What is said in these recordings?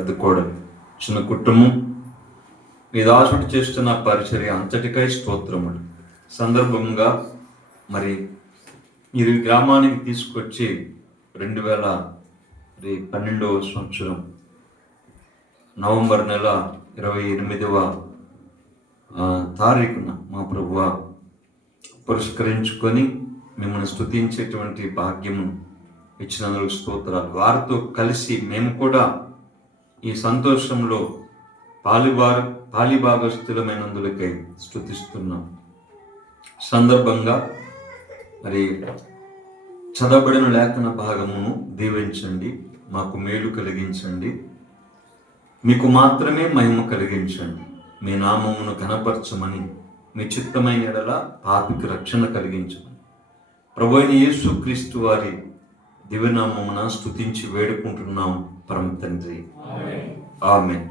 అది కూడా చిన్న కుటుంబం మీ దాసుడు చేస్తున్న పరిచర్య అంతటికై స్తోత్రములు. సందర్భంగా మరి మీరు గ్రామానికి తీసుకొచ్చి 2012వ సంవత్సరం నవంబర్ నెల 28వ తారీఖున మా ప్రభువ పురస్కరించుకొని మిమ్మల్ని స్తుతించేటువంటి భాగ్యమును ఇచ్చినందుకు స్తోత్రాలు. వారితో కలిసి మేము కూడా ఈ సంతోషంలో పాలిభాగస్థులమైనందులకై స్తుతిస్తున్నాం. సందర్భంగా మరి చదవబడిన లేఖన భాగమును దీవించండి, మాకు మేలు కలిగించండి, మీకు మాత్రమే మహిమ కలిగించండి. మీ నామమును ఘనపరచమని, మీ చిత్తమైన ఎడల పాపికి రక్షణ కలిగించమని ప్రభువైన యేసుక్రీస్తు వారి దివ్యనామమున స్తుతించి వేడుకుంటున్నాం పరమ తండ్రి, ఆమేన్.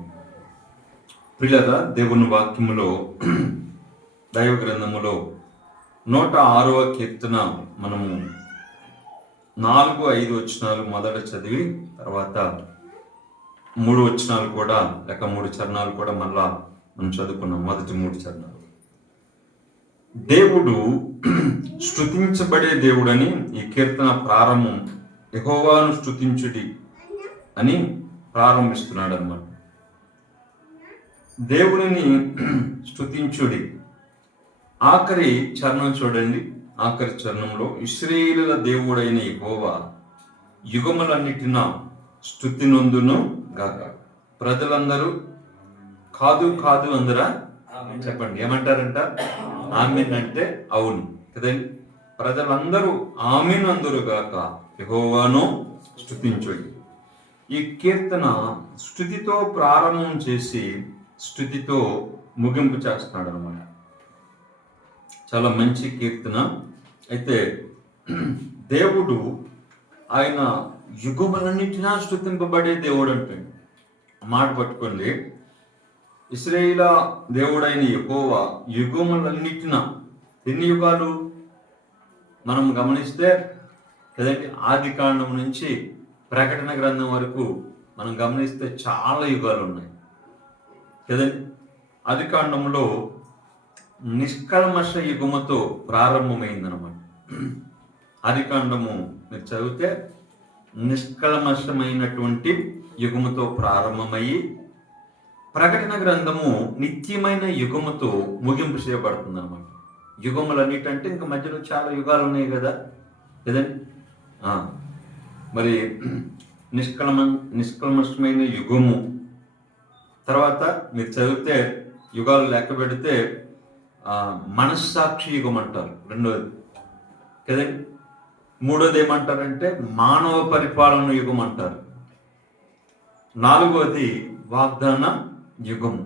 ప్రియులారా, దేవుని వాక్యములో దైవ గ్రంథములో 106వ కీర్తన మనము 4-5 వచనాలు మొదట చదివి తర్వాత 3 వచనాలు కూడా లేక 3 చరణాలు కూడా మళ్ళా మనం చదువుకున్నాం. మొదటి 3 చరణాలు. దేవుడు స్తుతించబడే దేవుడని ఈ కీర్తన ప్రారంభం యెహోవాను స్తుతించుడి అని ప్రారంభిస్తున్నాడు అన్నమాట. దేవుడిని స్తుతించుడి. ఆఖరి చరణం చూడండి. ఆఖరి చరణంలో ఇశ్రాయేలుల దేవుడైన యెహోవా యుగములన్నిటిన స్తుతి నొందును గాక. ప్రజలందరూ కాదు కాదు అందరా చెప్పండి, ఏమంటారంట? ఆమేన్ అంటే అవును కదండి. ప్రజలందరూ ఆమేన్ అందురు గాక, యెహోవాను స్తుతించుడి. ఈ కీర్తన స్తుతితో ప్రారంభం చేసి స్తుతితో ముగింపు చేస్తున్నాడు అన్నమాట. చాలా మంచి కీర్తన. అయితే దేవుడు ఆయన యుగములన్నిటినా స్తుతింపబడే దేవుడు అంటాడు. మాట పట్టుకోండి. ఇశ్రాయేలు దేవుడైన యెహోవా యుగములన్నిటిన, ఎన్ని యుగాలు మనం గమనిస్తే కదండి, ఆది కాండం నుంచి ప్రకటన గ్రంథం వరకు మనం గమనిస్తే చాలా యుగాలు ఉన్నాయి కదండి. ఆది కాండంలో నిష్కల్మష యుగముతో ప్రారంభమైందనమాట. ఆది కాండము మీరు చదివితే నిష్కల్మషమైనటువంటి యుగముతో ప్రారంభమయ్యి ప్రకటన గ్రంథము నిత్యమైన యుగముతో ముగింపు చేయబడుతుంది అనమాట. యుగములన్నిటంటే ఇంకా మధ్యలో చాలా యుగాలు ఉన్నాయి కదా కదండి. మరి నిష్కల్మషమైన యుగము తర్వాత మీరు చదివితే యుగాలు లెక్క పెడితే మనస్సాక్షి యుగం అంటారు రెండోది కదండి. మూడోది ఏమంటారంటే మానవ పరిపాలన యుగం అంటారు. నాలుగవది వాగ్దాన యుగము.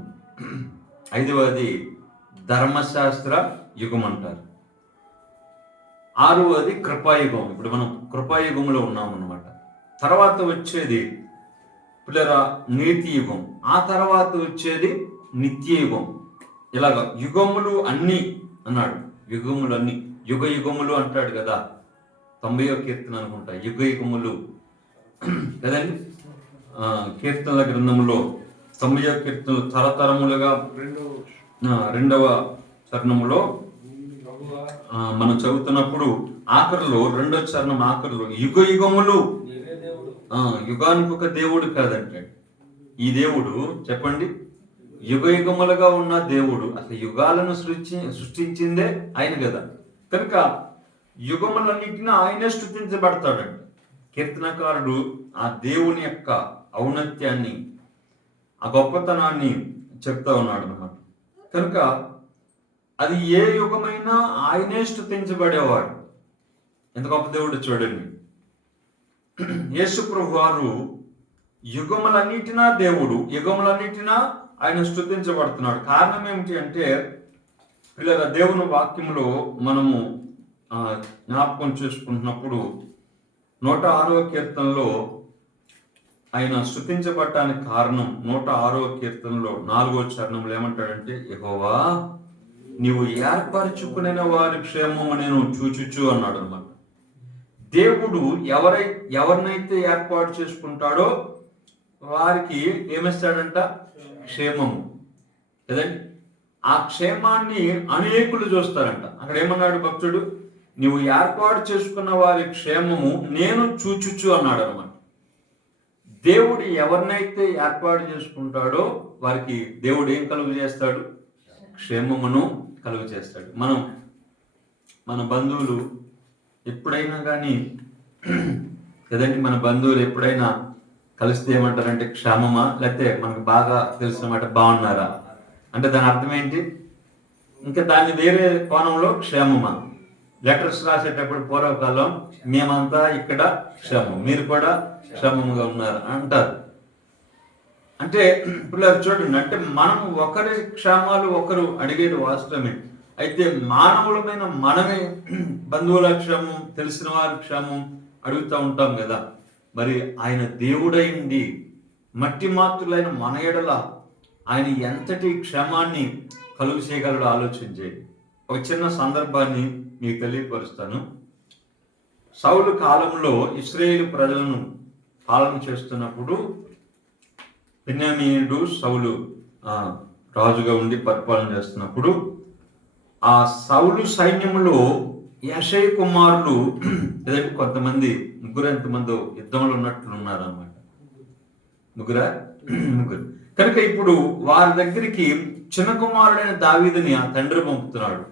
ఐదవది ధర్మశాస్త్ర యుగం అంటారు. ఆరవది కృపాయుగం. ఇప్పుడు మనం కృపాయుగంలో ఉన్నాం అన్నమాట. తర్వాత వచ్చేది పిల్లరా నీతి యుగం. ఆ తర్వాత వచ్చేది నిత్య యుగం. ఇలాగ యుగములు అన్ని అన్నాడు. యుగములు అన్ని, యుగ యుగములు అంటాడు కదా. 90వ కీర్తన అనుకుంటా, యుగ యుగములు కదండి. కీర్తనల గ్రంథంలో 90వ కీర్తనలు తరతరములుగా 2వ చరణంలో మనం చదువుతున్నప్పుడు ఆఖరిలో 2వ చరణం ఆఖరిలో యుగ యుగములు, యుగానికి ఒక దేవుడు కాదంటాడు. ఈ దేవుడు చెప్పండి, యుగ యుగములుగా ఉన్న దేవుడు. అసలు యుగాలను సృష్టించిందే ఆయన కదా. కనుక యుగములన్నింటినీ ఆయనే స్తుతించబడతాడంట. కీర్తనకారుడు ఆ దేవుని యొక్క ఔన్నత్యాన్ని, ఆ గొప్పతనాన్ని చెప్తా ఉన్నాడు అన్నమాట. కనుక అది ఏ యుగమైనా ఆయనే స్తుతించబడేవాడు. ఎంత గొప్ప దేవుడు చూడండి. యేసు ప్రభు వారు యుగములన్నిటినా దేవుడు, యుగములన్నిటినా ఆయన స్తుతించబడుతున్నాడు. కారణం ఏమిటి అంటే పిల్లల దేవుని వాక్యంలో మనము జ్ఞాపకం చేసుకుంటున్నప్పుడు 106వ కీర్తనలో ఆయన స్తుతించబడటానికి కారణం 106వ కీర్తనలో 4వ చరణంలో ఏమంటాడంటే, యెహోవా నీవు ఏర్పరచుకునే వారి క్షేమము నేను చూచుచు అన్నాడు అన్నమాట. దేవుడు ఎవరినైతే ఏర్పాటు చేసుకుంటాడో వారికి ఏమిస్తాడంట? క్షేమము కదండి. ఆ క్షేమాన్ని అనేకులు చూస్తారంట. అక్కడ ఏమన్నాడు భక్తుడు? నువ్వు ఏర్పాటు చేసుకున్న వారి క్షేమము నేను చూచుచు అన్నాడు అనమాట. దేవుడు ఎవరినైతే ఏర్పాటు చేసుకుంటాడో వారికి దేవుడు ఏం కలుగు చేస్తాడు? క్షేమమును కలుగు చేస్తాడు. మన బంధువులు ఎప్పుడైనా కానీ కదండి, మన బంధువులు ఎప్పుడైనా కలిస్తే ఏమంటారంటే క్షేమమా, లేకపోతే మనకు బాగా తెలిసిన మాట బాగున్నారా అంటే దాని అర్థం ఏంటి? ఇంకా దాన్ని వేరే కోణంలో క్షేమమా. లెటర్స్ రాసేటప్పుడు పూర్వకాలం మేమంతా ఇక్కడ క్షేమం, మీరు కూడా క్షేమంగా ఉన్నారు అంటారు. అంటే పిల్లలు చూడండి, అంటే మనం ఒకరి క్షేమాలు ఒకరు అడిగేది వాస్తవమే. అయితే మానవులమైన మనమే బంధువుల క్షేమం, తెలిసిన వారి క్షేమం అడుగుతూ ఉంటాం కదా. మరి ఆయన దేవుడైంది మట్టి మాత్రులైన మన ఎడల ఆయన ఎంతటి క్షేమాన్ని కలుగు చేయగలడో ఆలోచించేది. ఒక చిన్న సందర్భాన్ని మీకు తెలియపరుస్తాను. సౌలు కాలంలో ఇశ్రాయేలు ప్రజలను పాలన చేస్తున్నప్పుడు బెన్యామీనుడు సౌలు రాజుగా ఉండి పరిపాలన చేస్తున్నప్పుడు ఆ సౌలు సైన్యంలో యెషై కుమారులు లేదంటే కొంతమంది ముగ్గురు ఎంతమందో యుద్ధంలో ఉన్నట్లు ఉన్నారన్నమాట. ముగ్గురు కనుక ఇప్పుడు వారి దగ్గరికి చిన్న కుమారుడైన దావీదుని ఆ తండ్రి పంపుతున్నాడు.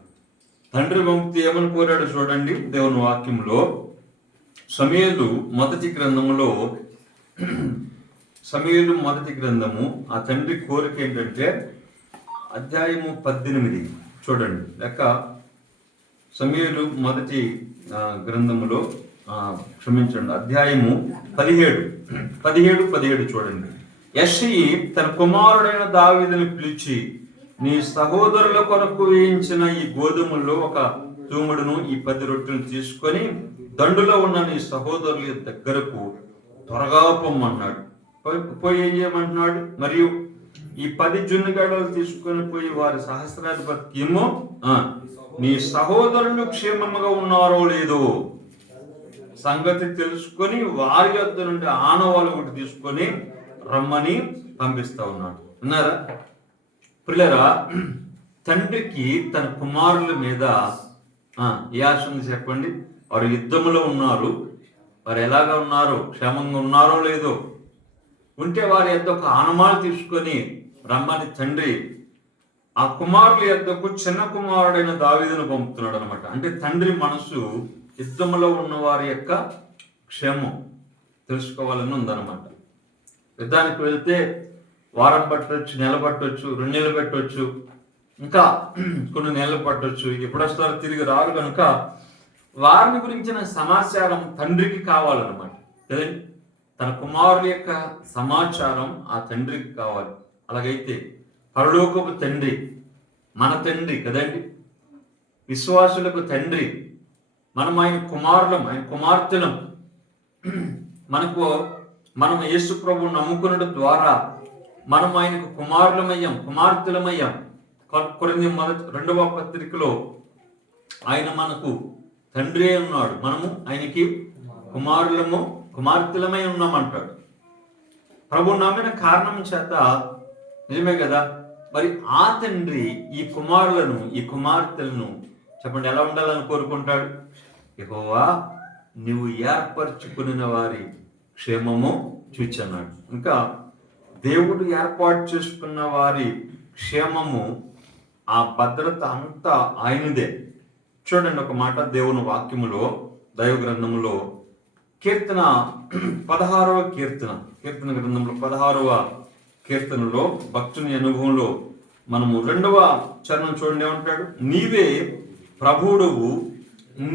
తండ్రి పంపితే ఏమని కోరాడు చూడండి దేవుని వాక్యంలో. సమూయేలు మొదటి గ్రంథము ఆ తండ్రి కోరిక ఏంటంటే అధ్యాయము 18 చూడండి. లెక్క సమూయేలు మొదటి గ్రంథములో క్షమించండి, అధ్యాయము 17 చూడండి. యెషయి తన కుమారుడైన దావీదుని పిలిచి, నీ సహోదరుల కొరకు వేయించిన ఈ గోధుమల్లో ఒక తూముడును ఈ 10 రొట్టెలు తీసుకొని దండులో ఉన్న నీ సహోదరుల దగ్గరకు త్వరగా పొమ్మన్నాడు. పోయి ఏం చేయమంటున్నాడు? మరియు ఈ 10 జున్నుగడలు తీసుకొని పోయి వారి సహస్రాధిపతికి ఏమో నీ సహోదరులు క్షేమముగా ఉన్నారో లేదో సంగతి తెలుసుకొని వారి యొద్ద నుండి ఆనవాళ్ళు ఒకటి తీసుకొని రమ్మని పంపిస్తా ఉన్నాడు. విన్నారా పిల్లరా? తండ్రికి తన కుమారుల మీద ఏ ఆశ ఉంది చెప్పండి? వారు యుద్ధంలో ఉన్నారు, వారు ఎలాగా ఉన్నారు? క్షేమంగా ఉన్నారో లేదో. ఉంటే వారి యొద్ద ఒక ఆనమాలు తీసుకొని రమ్మని తండ్రి ఆ కుమారుల యొద్దకు చిన్న కుమారుడైన దావీదును పంపుతున్నాడు అనమాట. అంటే తండ్రి మనసు యుద్ధంలో ఉన్న వారి యొక్క క్షేమం తెలుసుకోవాలని ఉందన్నమాట. యుద్ధానికి వెళ్తే వారం పట్టవచ్చు, నెల పట్టవచ్చు, 2 నెలలు పెట్టవచ్చు, ఇంకా కొన్ని నెలలు పట్టవచ్చు. ఎప్పుడు వస్తారో తిరిగి రారు. కనుక వారిని గురించిన సమాచారం తండ్రికి కావాలన్నమాట కదండి. తన కుమారుల యొక్క సమాచారం ఆ తండ్రికి కావాలి. అలాగైతే పరలోకపు తండ్రి, మన తండ్రి కదండి, విశ్వాసులకు తండ్రి, మనం ఆయన కుమారులం, ఆయన కుమార్తెలం. మనం యేసు ప్రభువు నమ్ముకున్నడం ద్వారా మనం ఆయనకు కుమారులమయ్యాం, కుమార్తెలమయ్యాం. కొరింథీ 2వ పత్రికలో ఆయన మనకు తండ్రి ఉన్నాడు, మనము ఆయనకి కుమారులము, కుమార్తెలమై ఉన్నామంటాడు. ప్రభు నమ్మిన కారణం చేత నిజమే కదా. మరి ఆ తండ్రి ఈ కుమారులను, ఈ కుమార్తెలను చెప్పండి ఎలా ఉండాలని కోరుకుంటాడు? యెహోవా నువ్వు ఏర్పరచుకున్న వారి క్షేమము చూచన్నాడు. ఇంకా దేవుడు ఏర్పాటు చేసుకున్న వారి క్షేమము, ఆ భద్రత అంతా ఆయనదే. చూడండి ఒక మాట దేవుని వాక్యములో, దైవ గ్రంథములో కీర్తన 16వ కీర్తన గ్రంథంలో 16వ కీర్తనలో భక్తుని అనుభవంలో మనము 2వ చరణం చూడండి ఏమంటాడు? నీవే ప్రభువుడువు,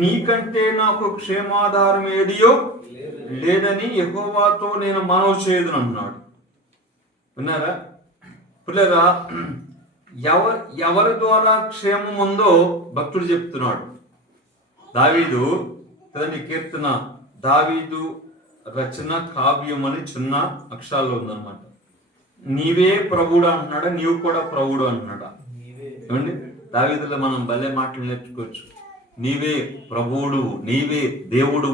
నీకంటే నాకు క్షేమాధారం ఏదియో లేదని యెహోవాతో నేను మనవి చేయదును అన్నాడు. విన్నారా పిల్లరా? ఎవరి ద్వారా క్షేమం ఉందో భక్తుడు చెప్తున్నాడు. దావీదు కదండి, కీర్తన దావీదు రచన కావ్యం అని చిన్న అక్షరాల్లో ఉందన్నమాట. నీవే ప్రభుడు అంటున్నాడా? నీవు కూడా ప్రభుడు అంటున్నాడా? ఏమండి, దావీదులో మనం భలే మాటలు నేర్చుకోవచ్చు. నీవే ప్రభువుడు, నీవే దేవుడు,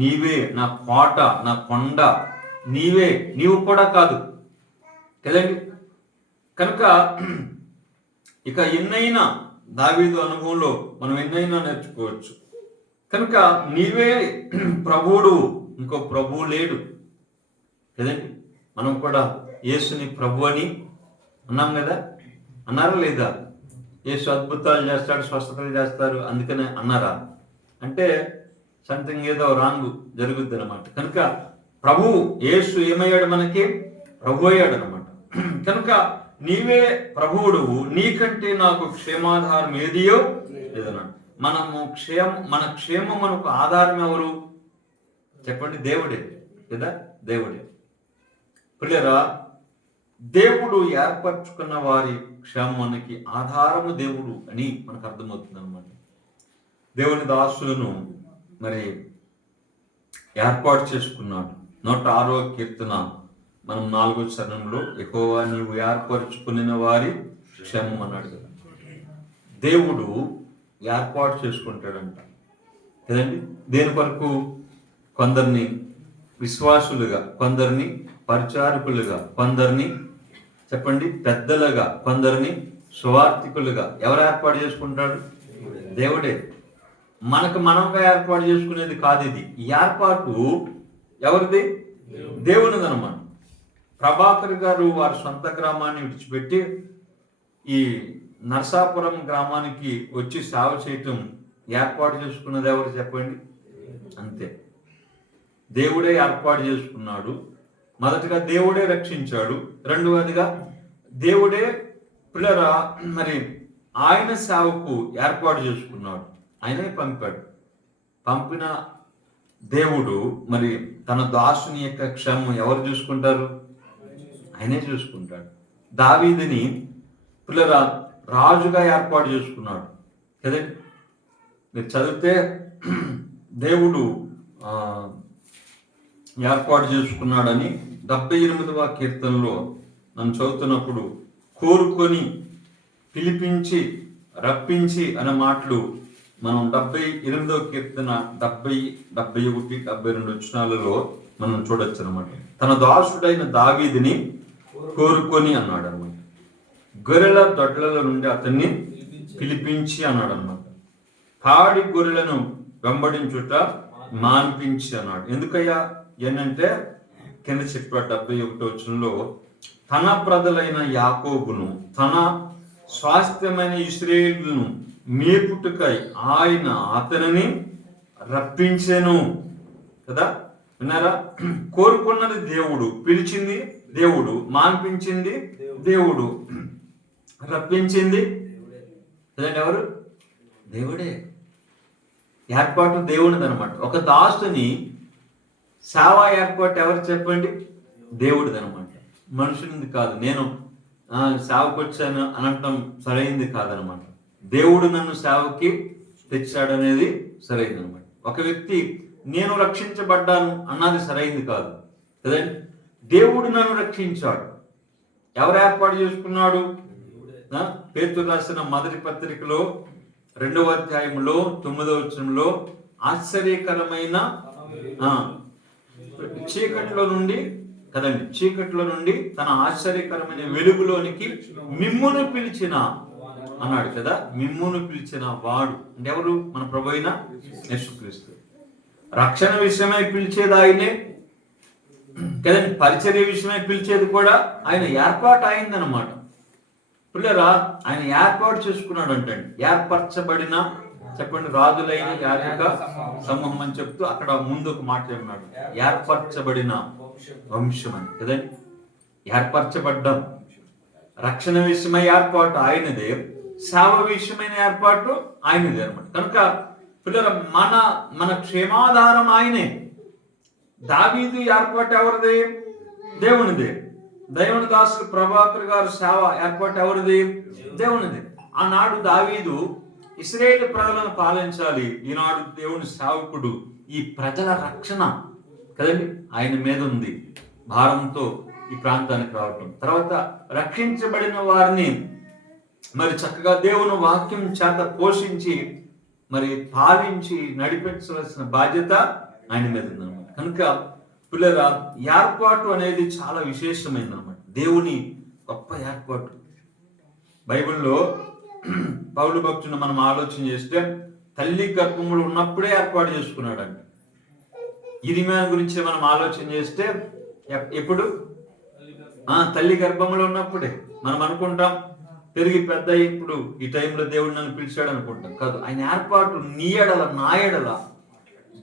నీవే నా కోట, నా కొండ, నీవు కూడా కాదు కదండి. కనుక ఇక ఎన్నైనా దావీదు అనుభవంలో మనం ఎన్నైనా నేర్చుకోవచ్చు. కనుక నీవే ప్రభువుడు, ఇంకో ప్రభువు లేడు కదండి. మనం కూడా యేసుని ప్రభు అని అన్నాం కదా, అన్నారా లేదా? యేసు అద్భుతాలు చేస్తాడు, స్వస్థతలు చేస్తారు అందుకనే అన్నారా? అంటే సంథింగ్ ఏదో రాంగ్ జరుగుద్ది అనమాట. కనుక ప్రభువు యేసు ఏమయ్యాడు? మనకి ప్రభు అయ్యాడు అనమాట. కనుక నీవే ప్రభువుడు, నీకంటే నాకు క్షేమాధారం ఏదియో లేదన్నాడు. మన క్షేమమునకు ఆధారం ఎవరు చెప్పండి? దేవుడే కదా, దేవుడే. ప్రియరా, దేవుడు ఏర్పరచుకున్న వారి క్షేమానికి ఆధారము దేవుడు అని మనకు అర్థమవుతుంది అనమాట. దేవుని దాసులను మరి ఏర్పాటు చేసుకున్నాడు. 106వ కీర్తన మనం 4వ చరణంలో యెహోవా నీవు ఏర్పరచుకున్న వారి క్షేమం అన్నాడు కదా. దేవుడు ఏర్పాటు చేసుకుంటాడంట కదండి. దేని కొరకు? కొందరిని విశ్వాసులుగా, కొందరిని పరిచారకులుగా, కొందరిని చెప్పండి పెద్దలుగా, కొందరిని సువార్థికులుగా. ఎవరు ఏర్పాటు చేసుకుంటాడు? దేవుడే. మనంగా ఏర్పాటు చేసుకునేది కాదు ఇది. ఈ ఏర్పాటు ఎవరిది? దేవునిది అన్నమాట. ప్రభాకర్ గారు వారి సొంత గ్రామాన్ని విడిచిపెట్టి ఈ నరసాపురం గ్రామానికి వచ్చి సేవ చేయటం ఏర్పాటు చేసుకున్నది ఎవరు చెప్పండి? అంతే, దేవుడే ఏర్పాటు చేసుకున్నాడు. మొదటిగా దేవుడే రక్షించాడు, రెండవదిగా దేవుడే పిల్లరా మరి ఆయన సేవకు ఏర్పాటు చేసుకున్నాడు, ఆయనే పంపాడు. పంపిన దేవుడు మరి తన దాసుని యొక్క క్షేమం ఎవరు చూసుకుంటారు? ఆయనే చూసుకుంటాడు. దావీదుని పిల్లరా రాజుగా ఏర్పాటు చేసుకున్నాడు కదండి. మీరు చదివితే దేవుడు ఏర్పాటు చేసుకున్నాడని 78వ కీర్తనలో మనం చదువుతున్నప్పుడు కోరుకొని, పిలిపించి, రప్పించి అనే మాటలు మనం 78వ కీర్తన 70, 71, 72 వచనాలలో మనం చూడొచ్చు అనమాట. తన దాసుడైన దావీదుని కోరుకొని అన్నాడు అనమాట. గొర్రెల దొడ్ల నుండి అతన్ని పిలిపించి అన్నాడు అనమాట. కాడి గొర్రెలను వెంబడించుట మాన్పించి అన్నాడు. ఎందుకయ్యా ఏంటంటే కింద చెప్పాడు 71వ వచనంలో, తన ప్రజలైన యాకోబును, తన స్వాస్థ్యమైన ఇశ్రాయేలును మేపుటకై ఆయన అతనిని రప్పించెను కదా. విన్నారా? కోరుకున్నది దేవుడు, పిలిచింది దేవుడు, మాన్పించింది దేవుడు, రప్పించింది ఎవరు? దేవుడే. ఏర్పాటు దేవుడిది అనమాట. ఒక దాసుని సేవా ఏర్పాటు ఎవరు చెప్పండి? దేవుడిది అనమాట, మనుషునిది కాదు. నేను సేవకు వచ్చాను అనటం సరైంది కాదనమాట. దేవుడు నన్ను సేవకి తెచ్చాడనేది సరైంది అనమాట. ఒక వ్యక్తి నేను రక్షించబడ్డాను అన్నది సరైంది కాదు కదండి. దేవుడు నన్ను రక్షించాడు. ఎవరు ఏర్పాటు చేసుకున్నాడు? పేతురు రాసిన మొదటి పత్రికలో 2వ అధ్యాయంలో 9వ వచనంలో ఆశ్చర్యకరమైన చీకట్లో నుండి కదండి, చీకట్లో నుండి తన ఆశ్చర్యకరమైన వెలుగులోనికి మిమ్మును పిలిచిన అన్నాడు కదా. మిమ్మును పిలిచిన వాడు అంటే ఎవరు? మన ప్రభు అయిన యేసుక్రీస్తు. రక్షణ విషయమై పిలిచేది ఆయనే కదండి, పరిచర్య విషయమై పిలిచేది కూడా ఆయన. ఏర్పాటు అయిందనమాట. పిల్లరా ఆయన ఏర్పాటు చేసుకున్నాడు అంటండి. ఏర్పరచబడిన చెప్పండి రాజులైన యాజక సమూహం అని చెప్తూ అక్కడ ముందు ఒక మాట ఏమన్నాడు? ఏర్పరచబడిన వంశం అని కదండి. ఏర్పరచబడ్డం. రక్షణ విషయమై ఏర్పాటు ఆయనదే, సేవ విషయమైన ఏర్పాటు ఆయనదే అనమాట. కనుక పిల్లల మన క్షేమాధారం ఆయనే. దావీదు ఏర్పాటు ఎవరిది? దేవునిదే. దేవుని దాసులు ప్రభాకర్ గారు సేవ ఏర్పాటు ఎవరిది? దేవునిది. ఆనాడు దావీదు ఇశ్రాయేలు ప్రజలను పాలించాలి. ఈనాడు దేవుని సేవకుడు ఈ ప్రజల రక్షణ కదండి ఆయన మీద ఉంది. భారంతో ఈ ప్రాంతానికి రావటం, తర్వాత రక్షించబడిన వారిని మరి చక్కగా దేవుని వాక్యం చేత పోషించి మరి పాలించి నడిపించవలసిన బాధ్యత ఆయన మీద ఉందన్నమాట. కనుక పిల్లరా, ఏర్పాటు అనేది చాలా విశేషమైనది అన్నమాట. దేవుని గొప్ప ఏర్పాటు. బైబిల్లో పౌలు భక్తుని మనం ఆలోచన చేస్తే తల్లి గర్భంలో ఉన్నప్పుడే ఏర్పాటు చేసుకున్నాడంట. ఇరిమియా గురించి మనం ఆలోచన చేస్తే ఎప్పుడు తల్లి గర్భంలో ఉన్నప్పుడే. మనం అనుకుంటాం పెరిగి పెద్ద ఇప్పుడు ఈ టైంలో దేవుడు నన్ను పిలిచాడు అనుకుంటాం. కాదు, ఆయన ఏర్పాటు నీ ఎడల నా ఎడల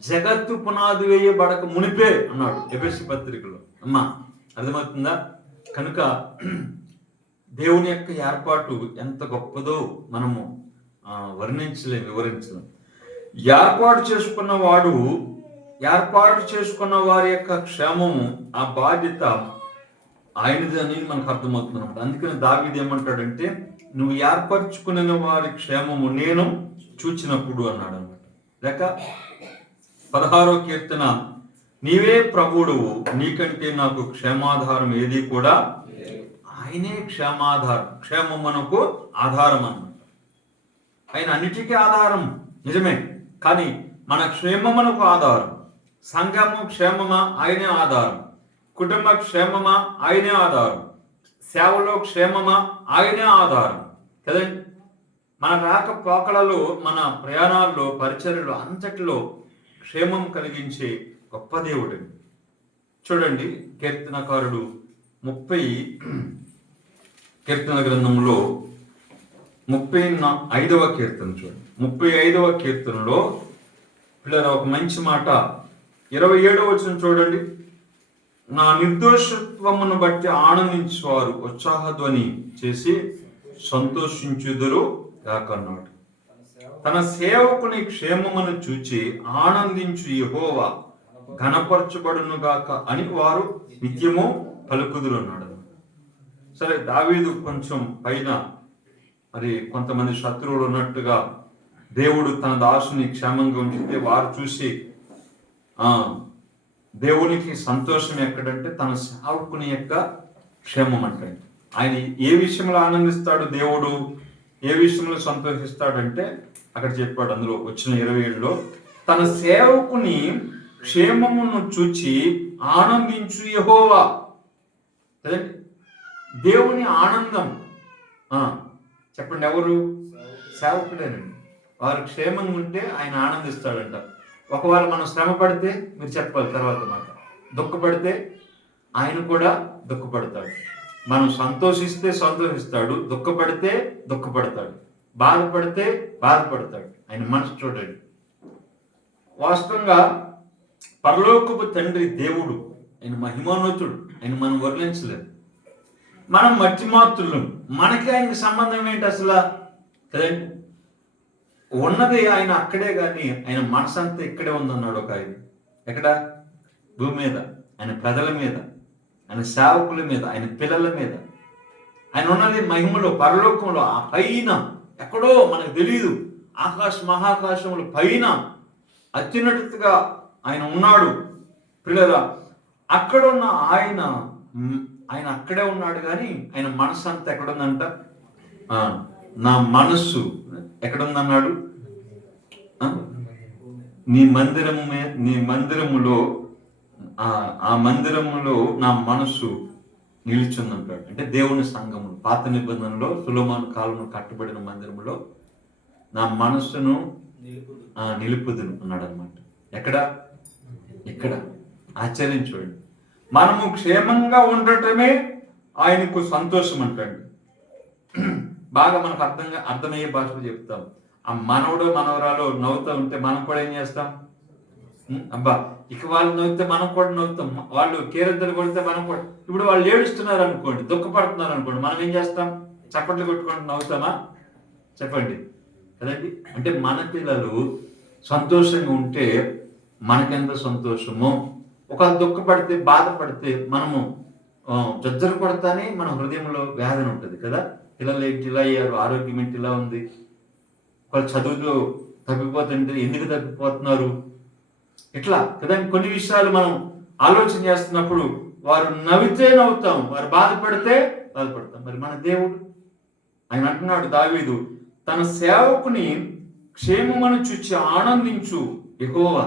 జగత్తు పునాది వేయబడక మునిపే అన్నాడు ఎఫెసీ పత్రికలో. అమ్మా, అర్థమవుతుందా? కనుక దేవుని యొక్క ఏర్పాటు ఎంత గొప్పదో మనము వివరించలేం. ఏర్పాటు చేసుకున్న వారి యొక్క క్షేమము, ఆ బాధ్యత ఆయనది అని మనకు అర్థమవుతుంది అన్నమాట. అందుకని దావీదు ఏమంటాడంటే, నువ్వు ఏర్పరచుకున్న వారి క్షేమము నేను చూచినప్పుడు అన్నాడు అనమాట. లేక 16వ కీర్తన, నీవే ప్రభువుడువు, నీకంటే నాకు క్షేమాధారం ఏది కూడా. ఆయనే క్షేమాధారం, క్షేమమునకు ఆధారం అన్నమాట. ఆయన అన్నిటికీ ఆధారం నిజమే, కానీ మన క్షేమమునకు ఆధారం. సంఘము క్షేమమా, ఆయనే ఆధారం. కుటుంబ క్షేమమా, ఆయనే ఆధారం. సేవలో క్షేమమా, ఆయనే ఆధారం కదండి. మన రాకపోకలలో, మన ప్రయాణాల్లో, పరిచర్యలో అంతటిలో క్షేమం కలిగించే గొప్ప దేవుడు. చూడండి, కీర్తనకారుడు 30 కీర్తన గ్రంథంలో 35వ కీర్తన చూడండి. 35వ కీర్తనలో పిల్లలు ఒక మంచి మాట, 27వ వచనం చూడండి. నా నిర్దోషత్వమును బట్టి ఆనందించువారు ఉత్సాహధ్వని చేసి సంతోషించుదురు కాకన్నాడు. తన సేవకుని క్షేమమును చూచి ఆనందించు యెహోవా ఘనపరచబడును గాక అని వారు నిత్యము పలుకుదురు అన్నాడు. సరే, దావీదు కొంచెం పైన మరి కొంతమంది శత్రువులు ఉన్నట్టుగా దేవుడు తన దాసుని క్షేమంగా ఉంచితే వారు చూసి దేవునికి సంతోషం ఎక్కడంటే తన సేవకుని యొక్క క్షేమం అంటే. ఆయన ఏ విషయంలో ఆనందిస్తాడు, దేవుడు ఏ విషయంలో సంతోషిస్తాడంటే అక్కడ చెప్పాడు. అందులో వచ్చిన 27లో, తన సేవకుని క్షేమమును చూచి ఆనందించు యెహోవా. దేవుని ఆనందం చెప్పండి, ఎవరు? సేవకుడేనండి. వారు క్షేమంగా ఉంటే ఆయన ఆనందిస్తాడంట. ఒకవేళ మనం శ్రమ పడితే మీరు చెప్పాలి తర్వాత మాట, దుఃఖపడితే ఆయన కూడా దుఃఖపడతాడు. మనం సంతోషిస్తే సంతోషిస్తాడు, దుఃఖపడితే దుఃఖపడతాడు, బాధపడితే బాధపడతాడు. ఆయన మనసు చూడండి. వాస్తవంగా పరలోకపు తండ్రి దేవుడు, ఆయన మహిమోన్నతుడు, ఆయన మనం వర్ణించలేదు. మనం మట్టి మాత్రులం, మనకి ఆయనకి సంబంధం ఏంటి అసలు కదండి. ఉన్నది ఆయన అక్కడే, కానీ ఆయన మనసంతా ఇక్కడే ఉందన్నాడు ఒక ఆయన. ఎక్కడ? భూమి మీద, ఆయన ప్రజల మీద, ఆయన సేవకుల మీద, ఆయన పిల్లల మీద. ఆయన ఉన్నది మహిమలో, పరలోకంలో, ఆ పైన ఎక్కడో మనకు తెలియదు, మహాకాశముల పైన అత్యున్నతగా ఆయన ఉన్నాడు. పిల్లరా, అక్కడున్న ఆయన అక్కడే ఉన్నాడు, కానీ ఆయన మనసు అంతా ఎక్కడుందంట? నా మనస్సు ఎక్కడుందన్నాడు? నీ మందిరములో ఆ మందిరములో నా మనస్సు నిలిచిందంటాడు. అంటే దేవుని సంఘము, పాత నిబంధనలో సొలొమోను కాలంలో కట్టబడిన మందిరములో నా మనస్సును నిలుపుదును అన్నాడు అనమాట. ఎక్కడ ఆశ్చర్యించండి. మనము క్షేమంగా ఉండటమే ఆయనకు సంతోషం అంటాడు. బాగా మనకు అర్థమయ్యే భాషలో చెప్తాం. ఆ మనవడు మనవరాలు నవ్వుతూ ఉంటే మనం కూడా ఏం చేస్తాం? అబ్బా, ఇక వాళ్ళు నవ్వుతే మనం కూడా నవ్వుతాం. వాళ్ళు కేరెద్దరు కొడితే మనం కూడా. ఇప్పుడు వాళ్ళు ఏడుస్తున్నారు అనుకోండి, దుఃఖపడుతున్నారు అనుకోండి, మనం ఏం చేస్తాం? చప్పట్లు కొట్టుకుంటూ నవ్వుతామా? చెప్పండి కదండి. అంటే మన పిల్లలు సంతోషంగా ఉంటే మనకెంత సంతోషమో. ఒక దుఃఖపడితే, బాధపడితే మనము జజ్జర పడతానే మన హృదయంలో వేదన ఉంటుంది కదా. పిల్లలు ఏంటి ఇలా అయ్యారు, ఆరోగ్యం ఏంటి ఇలా ఉంది, వాళ్ళు చదువులో తప్పిపోతుంటే ఎందుకు తప్పిపోతున్నారు, ఇట్లా కదండి. కొన్ని విషయాలు మనం ఆలోచన చేస్తున్నప్పుడు వారు నవ్వితే నవ్వుతాం, వారు బాధపడితే బాధపడతాం. మరి మన దేవుడు ఆయన అంటున్నాడు, దావీదు, తన సేవకుని క్షేమమును చూచి ఆనందించు యెహోవా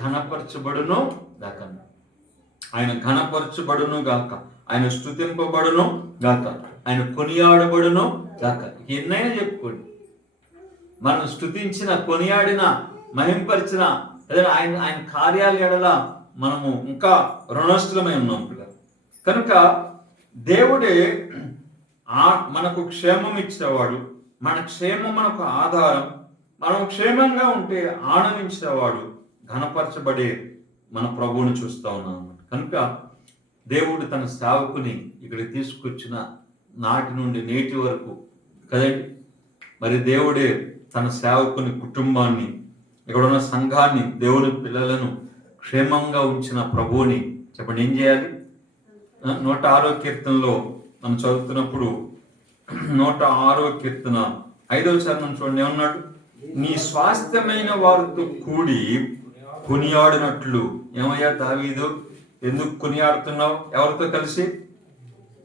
ఘనపరచబడును దాకన్నా. ఆయన ఘనపరచబడును గాక, ఆయన స్తుతింపబడును గాక, ఆయన కొనియాడబడును గాక. ఎన్నైనా చెప్పుకోండి. మనం స్తుతించిన, కొనియాడిన, మహింపరిచిన ఆయన ఆయన కార్యాల ఎడల మనము ఇంకా రుణస్థులమై ఉన్నాం పిల్లలు. కనుక దేవుడే మనకు క్షేమం ఇచ్చేవాడు, మన క్షేమం మనకు ఆధారం. మనం క్షేమంగా ఉంటే ఆనందించేవాడు, ఘనపరచబడే మన ప్రభువుని చూస్తూ ఉన్నాం. కనుక దేవుడు తన సేవకుని ఇక్కడికి తీసుకొచ్చిన నాటి నుండి నేటి వరకు కదండి, మరి దేవుడే తన సేవకుని కుటుంబాన్ని, ఇక్కడ ఉన్న సంఘాన్ని, దేవుని పిల్లలను క్షేమంగా ఉంచిన ప్రభువుని చెప్పండి ఏం చేయాలి? 106వ కీర్తనలో మనం చదువుతున్నప్పుడు 106వ కీర్తన 5వ చరణం చూడండి, ఏమన్నాడు? నీ స్వాస్థ్యమైన వారితో కూడి కొనియాడినట్లు. ఏమయ్యా దావీదు, ఎందుకు కొనియాడుతున్నావు? ఎవరితో కలిసి?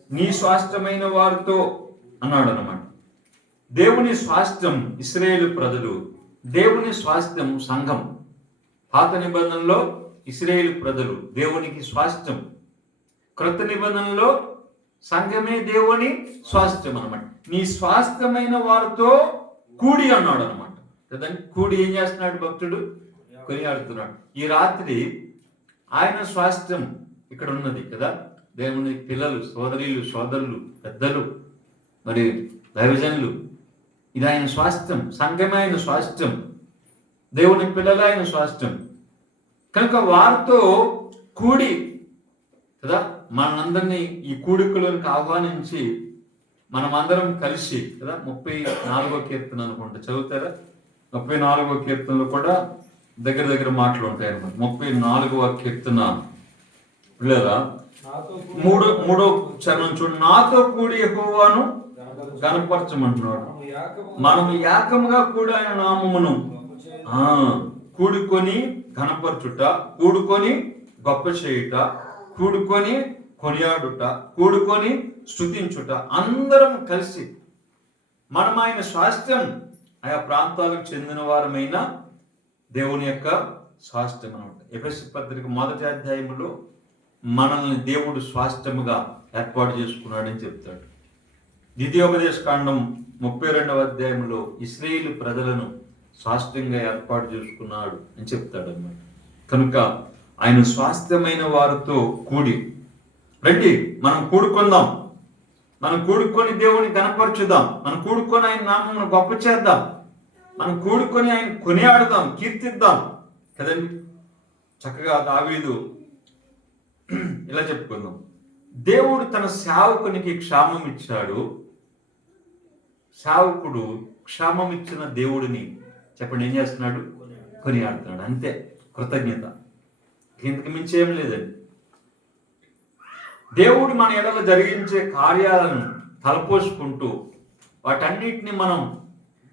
నీ స్వాస్థ్యమైన వారితో అన్నాడు అన్నమాట. దేవుని స్వాస్థ్యం ఇశ్రాయేలు ప్రజలు, దేవుని స్వాస్థ్యం సంఘం. పాత నిబంధనలో ఇశ్రాయేలు ప్రజలు దేవునికి స్వాస్థ్యం, క్రొత్త నిబంధనలో సంఘమే దేవుని స్వాస్థ్యం అన్నమాట. నీ స్వాస్థ్యమైన వారితో కూడి అన్నాడు అనమాట కదండి. కూడి ఏం చేస్తున్నాడు భక్తుడు? కొనియాడుతున్నాడు. ఈ రాత్రి ఆయన స్వాస్థ్యం ఇక్కడ ఉన్నది కదా, దేవుని పిల్లలు, సోదరీలు, సోదరులు, పెద్దలు, మరి దైవజనులు, ఇది ఆయన స్వాస్థ్యం, సంఘమైన స్వాస్థ్యం, దేవుని పిల్లలు ఆయన స్వాస్థ్యం. కనుక వారితో కూడి కదా మనందరినీ ఈ కూడికలోనికి ఆహ్వానించి మనమందరం కలిసి కదా 34వ కీర్తన అనుకుంటా, చదువుతారా? 34వ కీర్తనలో కూడా దగ్గర దగ్గర మాటలు ఉంటాయి అన్నమాట. 34వ కీర్తన లేదా 3వ చరణం చూడండి. నాతో కూడి యెహోవాను గణపరచమంటున్నాడు. మనం ఏకముగా కూడా ఆయన నామమును కూడుకొని ఘనపరచుట, కూడుకొని గొప్ప చేయుట, కూడుకొని కొనియాడుట, కూడుకొని స్తుతించుట, అందరం కలిసి మనం ఆయన స్వాస్థ్యం, ఆయా ప్రాంతాలకు చెందిన వారమైన దేవుని యొక్క స్వాస్థ్యం అనమాట. ఎఫెసీ పత్రిక 1వ అధ్యాయంలో మనల్ని దేవుడు స్వాస్థ్యముగా ఏర్పాటు చేసుకున్నాడని చెప్తాడు. ద్వితీయోపదేశ కాండం 32వ అధ్యాయంలో ఇశ్రాయేలు ప్రజలను స్వాస్థ్యంగా ఏర్పాటు చేసుకున్నాడు అని చెప్తాడు అన్నమాట. కనుక ఆయన స్వాస్థ్యమైన వారితో కూడి రండి, మనం కూడుకుందాం, మనం కూడుకొని దేవుని గణపరచుదాం, మనం కూడుకొని ఆయన నామమును గొప్ప చేద్దాం, మనం కూడుకొని ఆయన కొనియాడుదాం, కీర్తిద్దాం కదండి. చక్కగా దావీదు ఇలా చెప్పుకుందాం, దేవుడు తన సేవకునికి క్షేమం ఇచ్చాడు, సేవకుడు క్షేమం ఇచ్చిన దేవుడిని చెప్పండి ఏం చేస్తున్నాడు? కొనియాడుతున్నాడు. అంతే, కృతజ్ఞత, ఇంతకు మించి ఏం లేదండి. దేవుడు మన ఎడల జరిగించే కార్యాలను తలపోసుకుంటూ వాటన్నిటిని మనం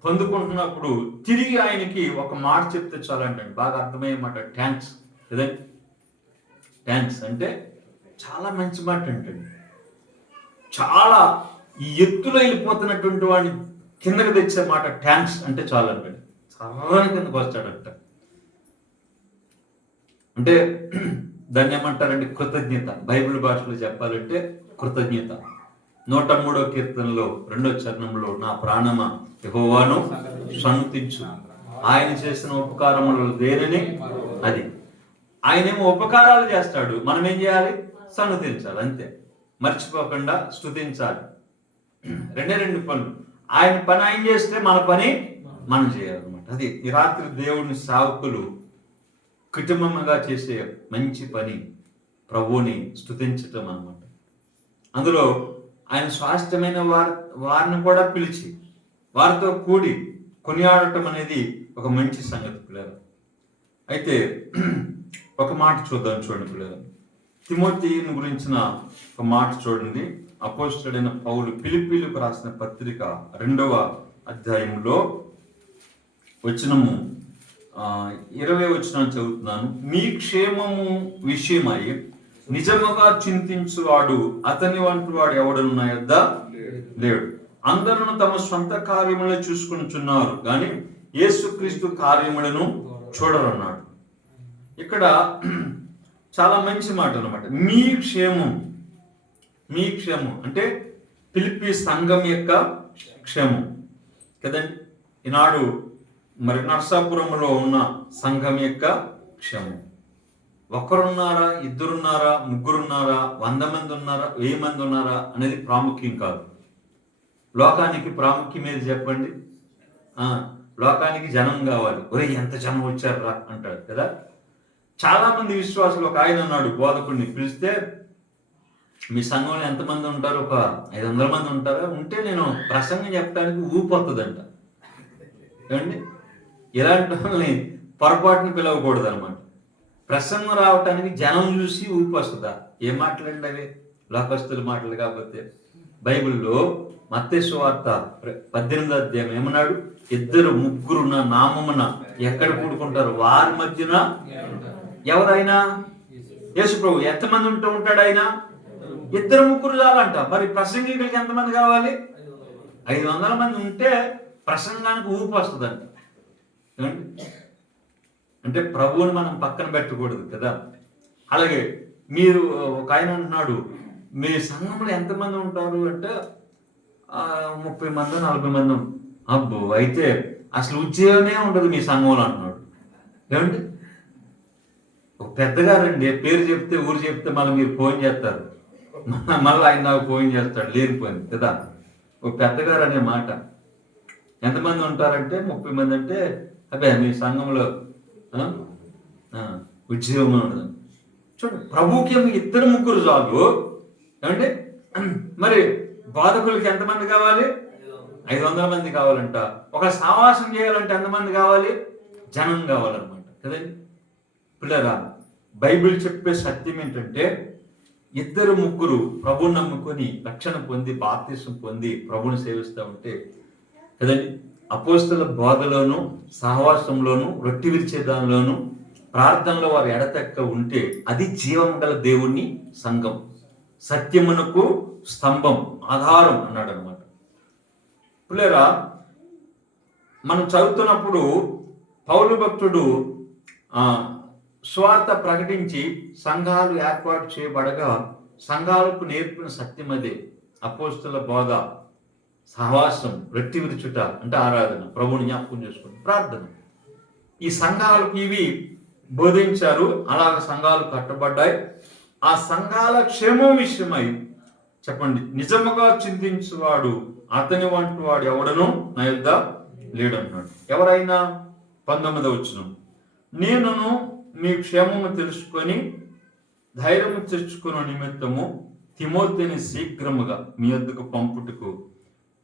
పొందుకుంటున్నప్పుడు తిరిగి ఆయనకి ఒక మాట చెప్తే చాలంటండి, బాగా అర్థమయ్యే మాట. థ్యాంక్స్ కదండి. థ్యాంక్స్ అంటే చాలా మంచి మాట అంటండి. చాలా ఈ ఎత్తులో వెళ్ళిపోతున్నటువంటి వాడిని కిందకి తెచ్చే మాట థ్యాంక్స్ అంటే చాలంటండి. చాలా కిందకు వస్తాడంట. అంటే దాన్ని ఏమంటారంటే కృతజ్ఞత. బైబిల్ భాషలో చెప్పాలంటే కృతజ్ఞత. 103వ కీర్తనలో 2వ చరణంలో నా ప్రాణమా యెహోవాను సన్నుతించు, ఆయన చేసిన ఉపకారములు దేనిని అది. ఆయనేమో ఉపకారాలు చేస్తాడు, మనం ఏం చేయాలి? సన్నుతించాలి. అంతే, మర్చిపోకుండా స్తుతించాలి. రెండు పనులు. ఆయన పని ఆయన చేస్తే మన పని మనం చేయాలన్నమాట. అది ఈ రాత్రి దేవుని సేవకులు కుటుంబంగా చేసే మంచి పని ప్రభువుని స్తుతించటం అన్నమాట. అందులో ఆయన స్వాస్థ్యమైన వారిని కూడా పిలిచి వారితో కూడి కొనియాడటం అనేది ఒక మంచి సంగతి పిల్లలు. అయితే ఒక మాట చూద్దాం, చూడండి పిల్లలు. తిమోతిని గురించిన ఒక మాట చూడండి. అపోస్తలుడైన పౌలు ఫిలిప్పీలకు రాసిన పత్రిక 2వ అధ్యాయంలో వచనము 20వ వచనం చదువుతున్నాను. మీ క్షేమము విషయమై నిజముగా చింతించువాడు అతని వంటి వాడు ఎవడను నా యొద్ద లేడు. అందరూ తమ సొంత కార్యములను చూసుకుంటున్నారు కానీ యేసుక్రీస్తు కార్యములను చూడరన్నాడు. ఇక్కడ చాలా మంచి మాట అన్నమాట. మీ క్షేమం, మీ క్షేమం అంటే ఫిలిప్పీ సంఘం యొక్క క్షేమం కదండి. ఈనాడు మరి నర్సాపురంలో ఉన్న సంఘం యొక్క క్షేమం. ఒకరున్నారా, ఇద్దరున్నారా, ముగ్గురున్నారా, 100 మంది ఉన్నారా, 1000 మంది ఉన్నారా అనేది ప్రాముఖ్యం కాదు. లోకానికి ప్రాముఖ్యం ఏది చెప్పండి? లోకానికి జనం కావాలి. ఒరే ఎంత జనం వచ్చారా అంటాడు కదా. చాలా మంది విశ్వాసులు, ఒక ఆయన అన్నాడు బోధకుడిని పిలిస్తే, మీ సంఘంలో ఎంతమంది ఉంటారు? ఒక 500 మంది ఉంటారా? ఉంటే నేను ప్రసంగం చెప్పడానికి ఊపొస్తుందంట. ఏమండి, ఇలాంటి వాళ్ళని పొరపాటుని పిలవకూడదు అనమాట. ప్రసంగం రావటానికి జనం చూసి ఊపి వస్తుందా? ఏం మాట్లాడండి అవి? లోకస్తుల మాటలు. కాకపోతే బైబిల్లో మత్తయి సువార్త 18వ అధ్యాయం ఏమన్నాడు? 2 ముగ్గురు నా నామమున ఎక్కడ కూడుకుంటారు వారి మధ్యన. ఎవరైనా? యేసు ప్రభు. ఎంతమంది ఉంటాడు ఆయన? 2 ముగ్గురు చాలంట. మరి ప్రసంగికులకి ఎంతమంది కావాలి? 500 మంది ఉంటే ప్రసంగానికి ఊపి వస్తుందంట. అంటే ప్రభువుని మనం పక్కన పెట్టకూడదు కదా. అలాగే మీరు, ఒక ఆయన అంటున్నాడు, మీ సంఘంలో ఎంతమంది ఉంటారు అంటే 30 మంది 40 మంది. అబ్బో, అయితే అసలు ఉద్యోగమే ఉండదు మీ సంఘంలో అంటున్నాడు. ఏమండి, ఒక పెద్దగారండి, పేరు చెప్తే ఊరు చెప్తే మళ్ళీ మీరు ఫోన్ చేస్తారు, మళ్ళీ ఆయన నాకు ఫోన్ చేస్తాడు లేనిపోయింది కదా. ఒక పెద్దగారు అనే మాట. ఎంతమంది ఉంటారంటే 30 మంది అంటే, అబ్బే మీ సంఘంలో ఉద్యోగం ఉండదు. చూడండి, ప్రభుకి 2 ముగ్గురు చాలు. ఏమంటే మరి బాధకులకి ఎంతమంది కావాలి? 500 మంది కావాలంట. ఒక సావాసం చేయాలంటే ఎంతమంది కావాలి? జనం కావాలన్నమాట కదండి. పిల్లరా, బైబిల్ చెప్పే సత్యం ఏంటంటే 2 ముగ్గురు ప్రభుని నమ్ముకొని రక్షణ పొంది బాప్తిసం పొంది ప్రభుని సేవిస్తూ ఉంటే కదండి, అపోస్తల బోధలోను, సహవాసంలోను, రొట్టె విరిచే దానిలోను, ప్రార్థనలో వారు ఎడతెక్క ఉంటే అది జీవం గల దేవుని సంఘం, సత్యమునకు స్తంభం, ఆధారం అన్నాడు అనమాట. పిల్లరా, మనం చదువుతున్నప్పుడు పౌలు భక్తుడు స్వార్థ ప్రకటించి సంఘాలు ఏర్పాటు చేయబడగా సంఘాలకు నేర్పిన సత్యం అదే. అపోస్తల బోధ, సహవాసం, రొట్టె విరుచుట అంటే ఆరాధన, ప్రభువుని జ్ఞాపకం చేసుకోండి, ప్రార్థన. ఈ సంఘాలకు ఇవి బోధించారు. అలాగ సంఘాలు కట్టబడ్డాయి. ఆ సంఘాల క్షేమం విషయమై చెప్పండి, నిజముగా చింతించువాడు అతని వంటి వాడు ఎవడను నా యొద్ద లేడన్నాడు. ఎవరైనా? 19వ వచనం, నేనును మీ క్షేమము తెలుసుకొని ధైర్యము తెచ్చుకున్న నిమిత్తము తిమోతిని శీఘ్రముగా మీ యొద్దకు పంపుటకు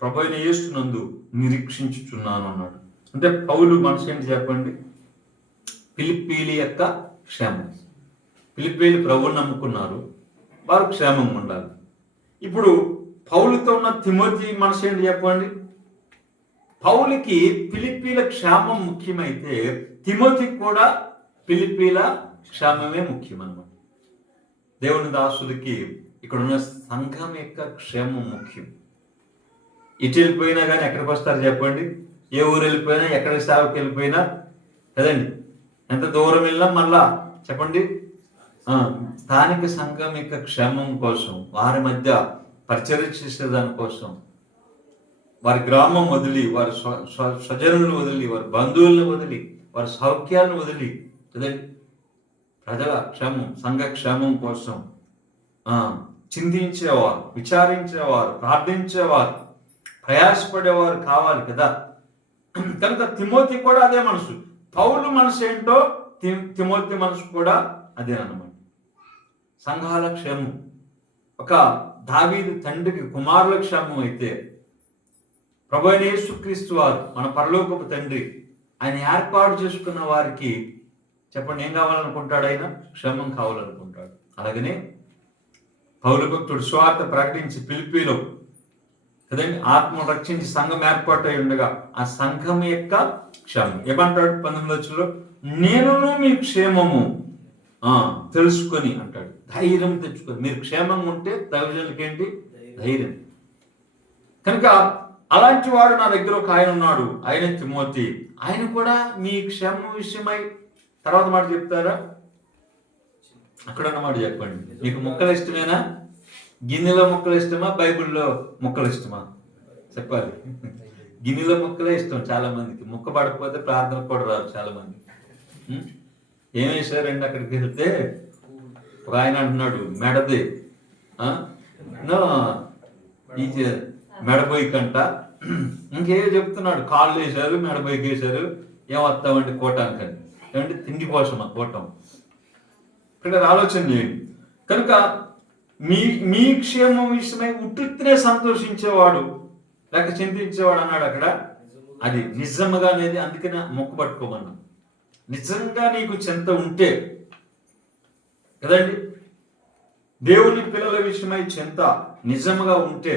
ప్రభువైన యేసునందు నిరీక్షించుచున్నాను అన్నాడు. అంటే పౌలు మనసు ఏంటి చెప్పండి? ఫిలిప్పీల యొక్క క్షేమం. ఫిలిప్పీలు ప్రభువుని నమ్ముకున్నారు, వారు క్షేమంగా ఉండాలి. ఇప్పుడు పౌలుతో ఉన్న తిమోతి మనసు ఏంటి చెప్పండి? పౌలుకి ఫిలిప్పీల క్షేమం ముఖ్యమైతే తిమోతికి కూడా ఫిలిప్పీల క్షేమమే ముఖ్యం అన్నమాట. దేవుని దాసులకి ఇక్కడ ఉన్న సంఘం యొక్క క్షేమం ముఖ్యం. ఇటు వెళ్ళిపోయినా కానీ ఎక్కడికి వస్తారు చెప్పండి? ఏ ఊరు వెళ్ళిపోయినా, ఎక్కడికి సేవకి వెళ్ళిపోయినా కదండి, ఎంత దూరం వెళ్ళినా మళ్ళా చెప్పండి స్థానిక సంఘం యొక్క క్షేమం కోసం, వారి మధ్య పరిచర్య చేసే దానికోసం, వారి గ్రామం వదిలి, వారి స్వజనులను వదిలి, వారి బంధువులను వదిలి, వారి సౌఖ్యాలను వదిలి కదండి, ప్రజల క్షేమం, సంఘ క్షేమం కోసం చింతించేవారు, విచారించేవారు, ప్రార్థించేవారు, ప్రయాసపడేవారు కావాలి కదా. కనుక తిమోతి కూడా అదే మనసు. పౌలు మనసు ఏంటో తిమోతి మనసు కూడా అదేనమాట. సంఘాల క్షేమం. ఒక దావీదు తండ్రికి కుమారుల క్షేమం అయితే ప్రభువైన యేసుక్రీస్తు వారు మన పరలోకపు తండ్రి, ఆయన ఏర్పాటు చేసుకున్న వారికి చెప్పండి ఏం కావాలనుకుంటాడు? ఆయన క్షేమం కావాలనుకుంటాడు. అలాగనే పౌలు భక్తుడు స్వార్థ ప్రకటించి ఫిలిప్పీలో కదండి ఆత్మను రక్షించి సంఘం ఏర్పాటు అయి ఉండగా ఆ సంఘం యొక్క క్షేమం ఏమంటాడు? 19వ వచనంలో, నేనును మీ క్షేమము తెలుసుకొని అంటాడు. ధైర్యం తెచ్చుకొని. మీరు క్షేమంగా ఉంటే దైవజనులకి ఏంటి? ధైర్యం. కనుక అలాంటి వాడు నా దగ్గర ఒక ఆయన ఉన్నాడు, ఆయన తిమోతి. ఆయన కూడా మీ క్షేమం విషయమై తర్వాత మాట చెప్తారా? అక్కడ అన్నమాట చెప్పండి. మీకు మొక్కలు ఇష్టమేనా? గిన్నెలో మొక్కలు ఇష్టమా, బైబిల్లో మొక్కలు ఇష్టమా? చెప్పాలి. గిన్నెలో మొక్కలే ఇష్టం చాలా మందికి. మొక్క పడకపోతే ప్రార్థన కూడా రాదు చాలా మంది. ఏం వేసారండి అక్కడికి వెళ్తే? ఒక ఆయన అంటున్నాడు మెడది ఈ మెడబొయ్యి కంట, ఇంకేం చెప్తున్నాడు, కాళ్ళు వేశారు, మెడబొయ్యికి వేశారు, ఏమొస్తామండి కోటానికని. ఏమంటే తిండి కోసమా కోటం? ఇక్కడ ఆలోచన చేయండి. కనుక మీ క్షేమం విషయమై ఉట్టినే సంతోషించేవాడు లేక చింతించేవాడు అన్నాడు అక్కడ. అది నిజంగా అనేది, అందుకనే మొక్క పట్టుకోమన్నా. నిజంగా నీకు చింత ఉంటే కదండి, దేవుని పిల్లల విషయమై చింత నిజంగా ఉంటే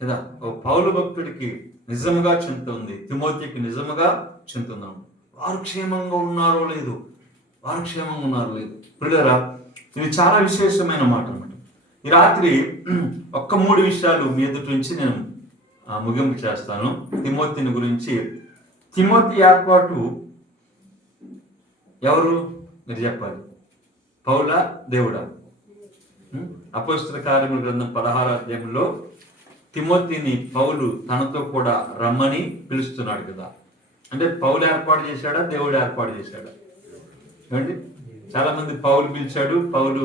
కదా. ఓ పౌలు భక్తుడికి నిజంగా చింత ఉంది, తిమోతికి నిజంగా చింత ఉన్నాడు. వారు క్షేమంగా ఉన్నారో లేదు, వారు క్షేమంగా ఉన్నారో లేదు. ప్రియులారా, ఇది చాలా విశేషమైన మాట అన్నమాట. ఈ రాత్రి ఒక్క 3 విషయాలు మీ ఎదుటి నుంచి నేను ముగింపు చేస్తాను. తిమోతిని గురించి. తిమోతి ఏర్పాటు ఎవరు మీరు చెప్పాలి? పౌలా, దేవుడా? అపోస్తల కార్యముల గ్రంథం 16వ అధ్యాయంలో తిమోతిని పౌలు తనతో కూడా రమ్మని పిలుస్తున్నాడు కదా. అంటే పౌలు ఏర్పాటు చేశాడా, దేవుడు ఏర్పాటు చేశాడా? ఏమండి, చాలా మంది పౌలు పిలిచాడు, పౌలు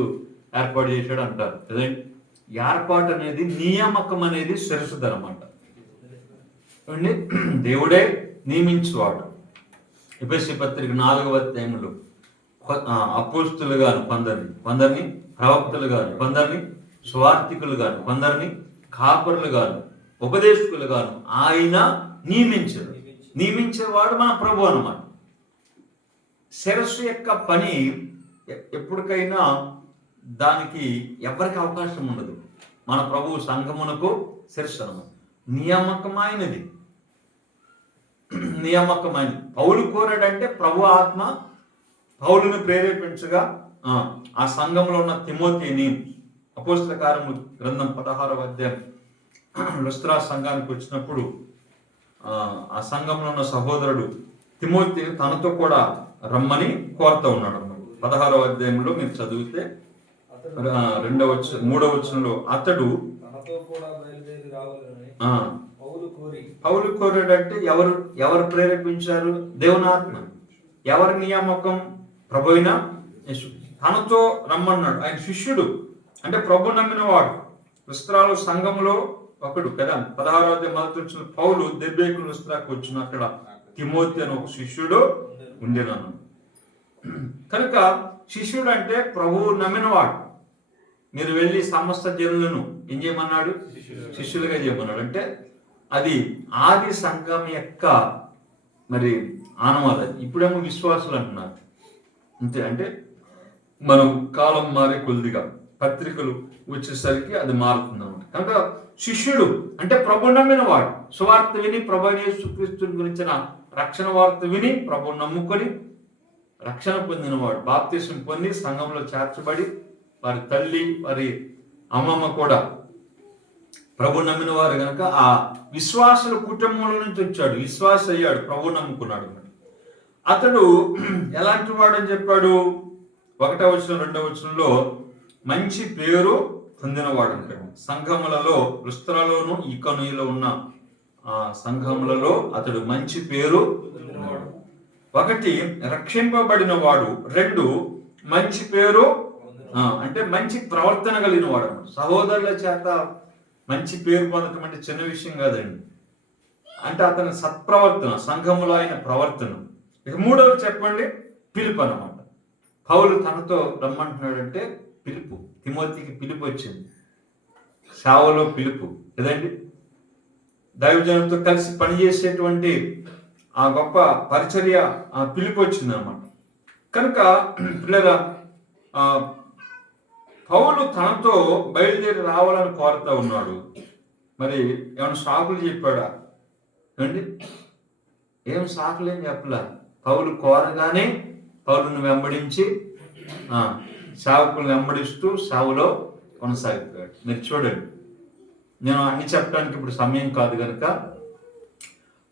ఏర్పాటు చేశాడు అంటారు కదండి. ఏర్పాటు అనేది, నియామకం అనేది శిరస్సుధర అన్నమాట. ఏమండి, దేవుడే నియమించువాడు. ఎఫెసీ పత్రిక 4వ అధ్యాయంలో అపోస్తులు గాను కొందరిని ప్రవక్తలు గాను, కొందరిని స్వార్థికులు గాను, కొందరిని కాపరులు గాను, ఉపదేశకులు గాను ఆయన నియమించేవాడు మన ప్రభు అన్నమాట. శిరస్సు యొక్క పని ఎప్పటికైనా దానికి ఎవరికి అవకాశం ఉండదు. మన ప్రభు సంఘమునకు శిరస్సు అన్నమాట. నియామకమైనది. పౌలు కోరాడంటే ప్రభు ఆత్మ పౌలును ప్రేరేపించగా ఆ సంఘంలో ఉన్న తిమోతిని అపోస్తల కార్యముల గ్రంథం 16వ అధ్యాయం లుస్త్రా సంఘానికి వచ్చినప్పుడు ఆ సంఘంలో ఉన్న సహోదరుడు తిమోతిని తనతో కూడా రమ్మని కోరుతూ ఉన్నాడు అన్నమాట. 16వ అధ్యాయంలో మీరు చదివితే 3వ వచనంలో అతడు పౌలు కోరాడంటే ఎవరు ప్రేరేపించారు? దేవుని ఆత్మ. ఎవరి నియామకం? ప్రభు అయిన యేసు తనతో రమ్మన్నాడు. ఆయన శిష్యుడు అంటే ప్రభు నమ్మిన వాడు. లుస్త్రాలో సంఘంలో ఒకడు కదా. 16వ అధ్యాయం మొదటి వచ్చిన పౌలు దెర్బేకు లుస్త్రాకు వచ్చిన అక్కడ తిమోతి అని ఒక శిష్యుడు ఉండేనను. కనుక శిష్యుడు అంటే ప్రభువు నమ్మినవాడు. మీరు వెళ్ళి సమస్త జనులను ఏం చేయమన్నాడు? శిష్యులుగా చేయమన్నాడు. అంటే అది ఆది సంఘం యొక్క మరి ఆనవాదం. ఇప్పుడేమో విశ్వాసులు అంటున్నారు అంతే. అంటే మనం కాలం మారే కొద్దిగా పత్రికలు వచ్చేసరికి అది మారుతుంది అన్నమాట. కనుక శిష్యుడు అంటే ప్రభు నమ్మిన వాడు. సువార్త విని ప్రభు యేసుక్రీస్తుని గురించిన రక్షణ వార్త విని ప్రభు నమ్ముకొని రక్షణ పొందినవాడు. బాప్తిసం పొంది సంఘంలో చేర్చబడి వారి తల్లి వారి అమ్మమ్మ కూడా ప్రభు నమ్మిన వారు కనుక ఆ విశ్వాసుల కుటుంబంలో నుంచి వచ్చాడు. విశ్వాస అయ్యాడు, ప్రభు నమ్ముకున్నాడు. అతడు ఎలాంటి వాడు అని చెప్పాడు? 1వ వచనం 2వ వచనంలో మంచి పేరు పొందినవాడు అంటాడు. సంఘములలో లుస్త్రాలోను ఈకొనియలో ఉన్న సంఘములలో అతడు మంచి పేరు. 1 రక్షింపబడిన వాడు, 2 మంచి పేరు అంటే మంచి ప్రవర్తన కలిగిన వాడు. సహోదరుల చేత మంచి పేరు పొందటం అంటే చిన్న విషయం కాదండి. అంటే అతని సత్ప్రవర్తన, సంఘములో ఆయన ప్రవర్తన. ఇక 3వది చెప్పండి, పిలుపు అన్నమాట. పౌలు తనతో రమ్మంటున్నాడంటే పిలుపు. తిమోతికి పిలుపు వచ్చింది, సేవలో పిలుపు కదండి. దైవజనంతో కలిసి పనిచేసేటువంటి ఆ గొప్ప పరిచర్య పిలుపు వచ్చింది అన్నమాట. కనుక పిల్లరా, పౌలు తనతో బయలుదేరి రావాలని కోరుతూ ఉన్నాడు. మరి ఏమైనా సాకులు చెప్పాడా? ఏమండి, ఏం సాకులు ఏం చెప్పలా. పౌలు కోరగానే పౌలును వెంబడించి సేవకులను వెంబడిస్తూ సేవలో కొనసాగిపోయాడు. మీరు చూడండి, నేను అన్ని చెప్పడానికి ఇప్పుడు సమయం కాదు కనుక,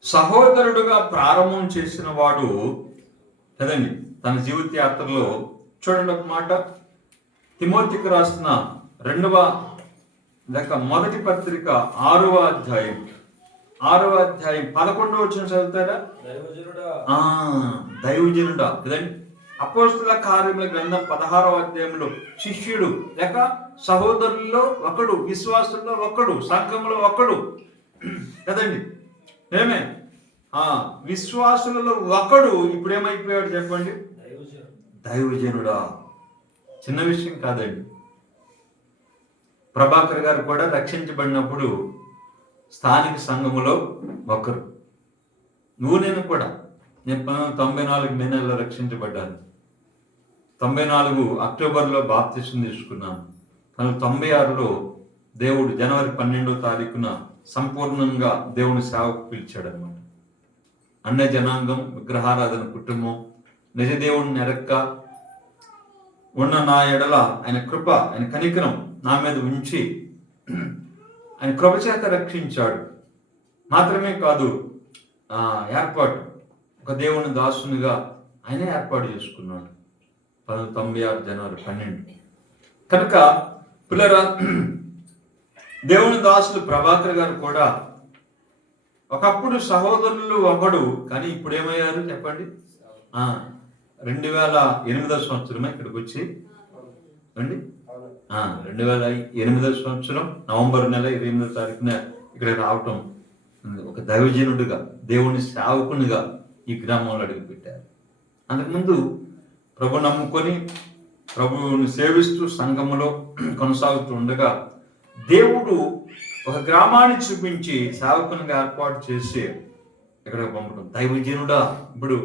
సహోదరుడుగా ప్రారంభం చేసిన వాడు కదండి తన జీవిత యాత్రలో చూడండి ఒక మాట, తిమోతికి రాసిన మొదటి పత్రిక 6వ అధ్యాయం 11వ వచనం చదువుతారా? దైవజనుడా కదండి. అపోస్తల కార్యముల గ్రంథం 16వ అధ్యాయంలో శిష్యుడు లేక సహోదరుల్లో ఒకడు, విశ్వాసుల్లో ఒకడు, సంఘంలో ఒకడు కదండి. ఏమే విశ్వాసులలో ఒకడు ఇప్పుడు ఏమైపోయాడు చెప్పండి? దైవజనుడా. చిన్న విషయం కాదండి. ప్రభాకర్ గారు కూడా రక్షించబడినప్పుడు స్థానిక సంఘములో ఒకరు. నేను కూడా 94 మే నెలలో రక్షించబడ్డాను. 94 అక్టోబర్లో బాప్తిసం తీసుకున్నాను. 96లో దేవుడు జనవరి 12వ తారీఖున సంపూర్ణంగా దేవుని సేవకు పిలిచాడు అనమాట. అన్య జనాంగం, విగ్రహారాధన కుటుంబం, నిజ దేవుడిని ఎరక్క ఉన్న నా ఎడల ఆయన కృప, ఆయన కనికరం నా మీద ఉంచి ఆయన కృప చేత రక్షించాడు. మాత్రమే కాదు, ఏర్పాటు ఒక దేవుని దాసునిగా ఆయనే ఏర్పాటు చేసుకున్నాడు 1996 జనవరి 12. కనుక పిల్లరా, దేవుని దాసులు ప్రభాకర్ గారు కూడా ఒకప్పుడు సహోదరులు ఒకడు, కానీ ఇప్పుడు ఏమయ్యారు చెప్పండి? 2008వ సంవత్సరమే ఇక్కడికి వచ్చి అండి 2008వ సంవత్సరం నవంబర్ నెల 28వ తారీఖున ఇక్కడ రావటం, ఒక దైవజనుడిగా, దేవుని సేవకునిగా ఈ గ్రామంలో అడుగుపెట్టారు. అంతకుముందు ప్రభు నమ్ముకొని ప్రభువుని సేవిస్తూ సంఘములో కొనసాగుతూ ఉండగా దేవుడు ఒక గ్రామాన్ని చూపించి సేవకునిగా ఏర్పాటు చేసి ఇక్కడ పంపడం. దైవజనుడా, ఇప్పుడు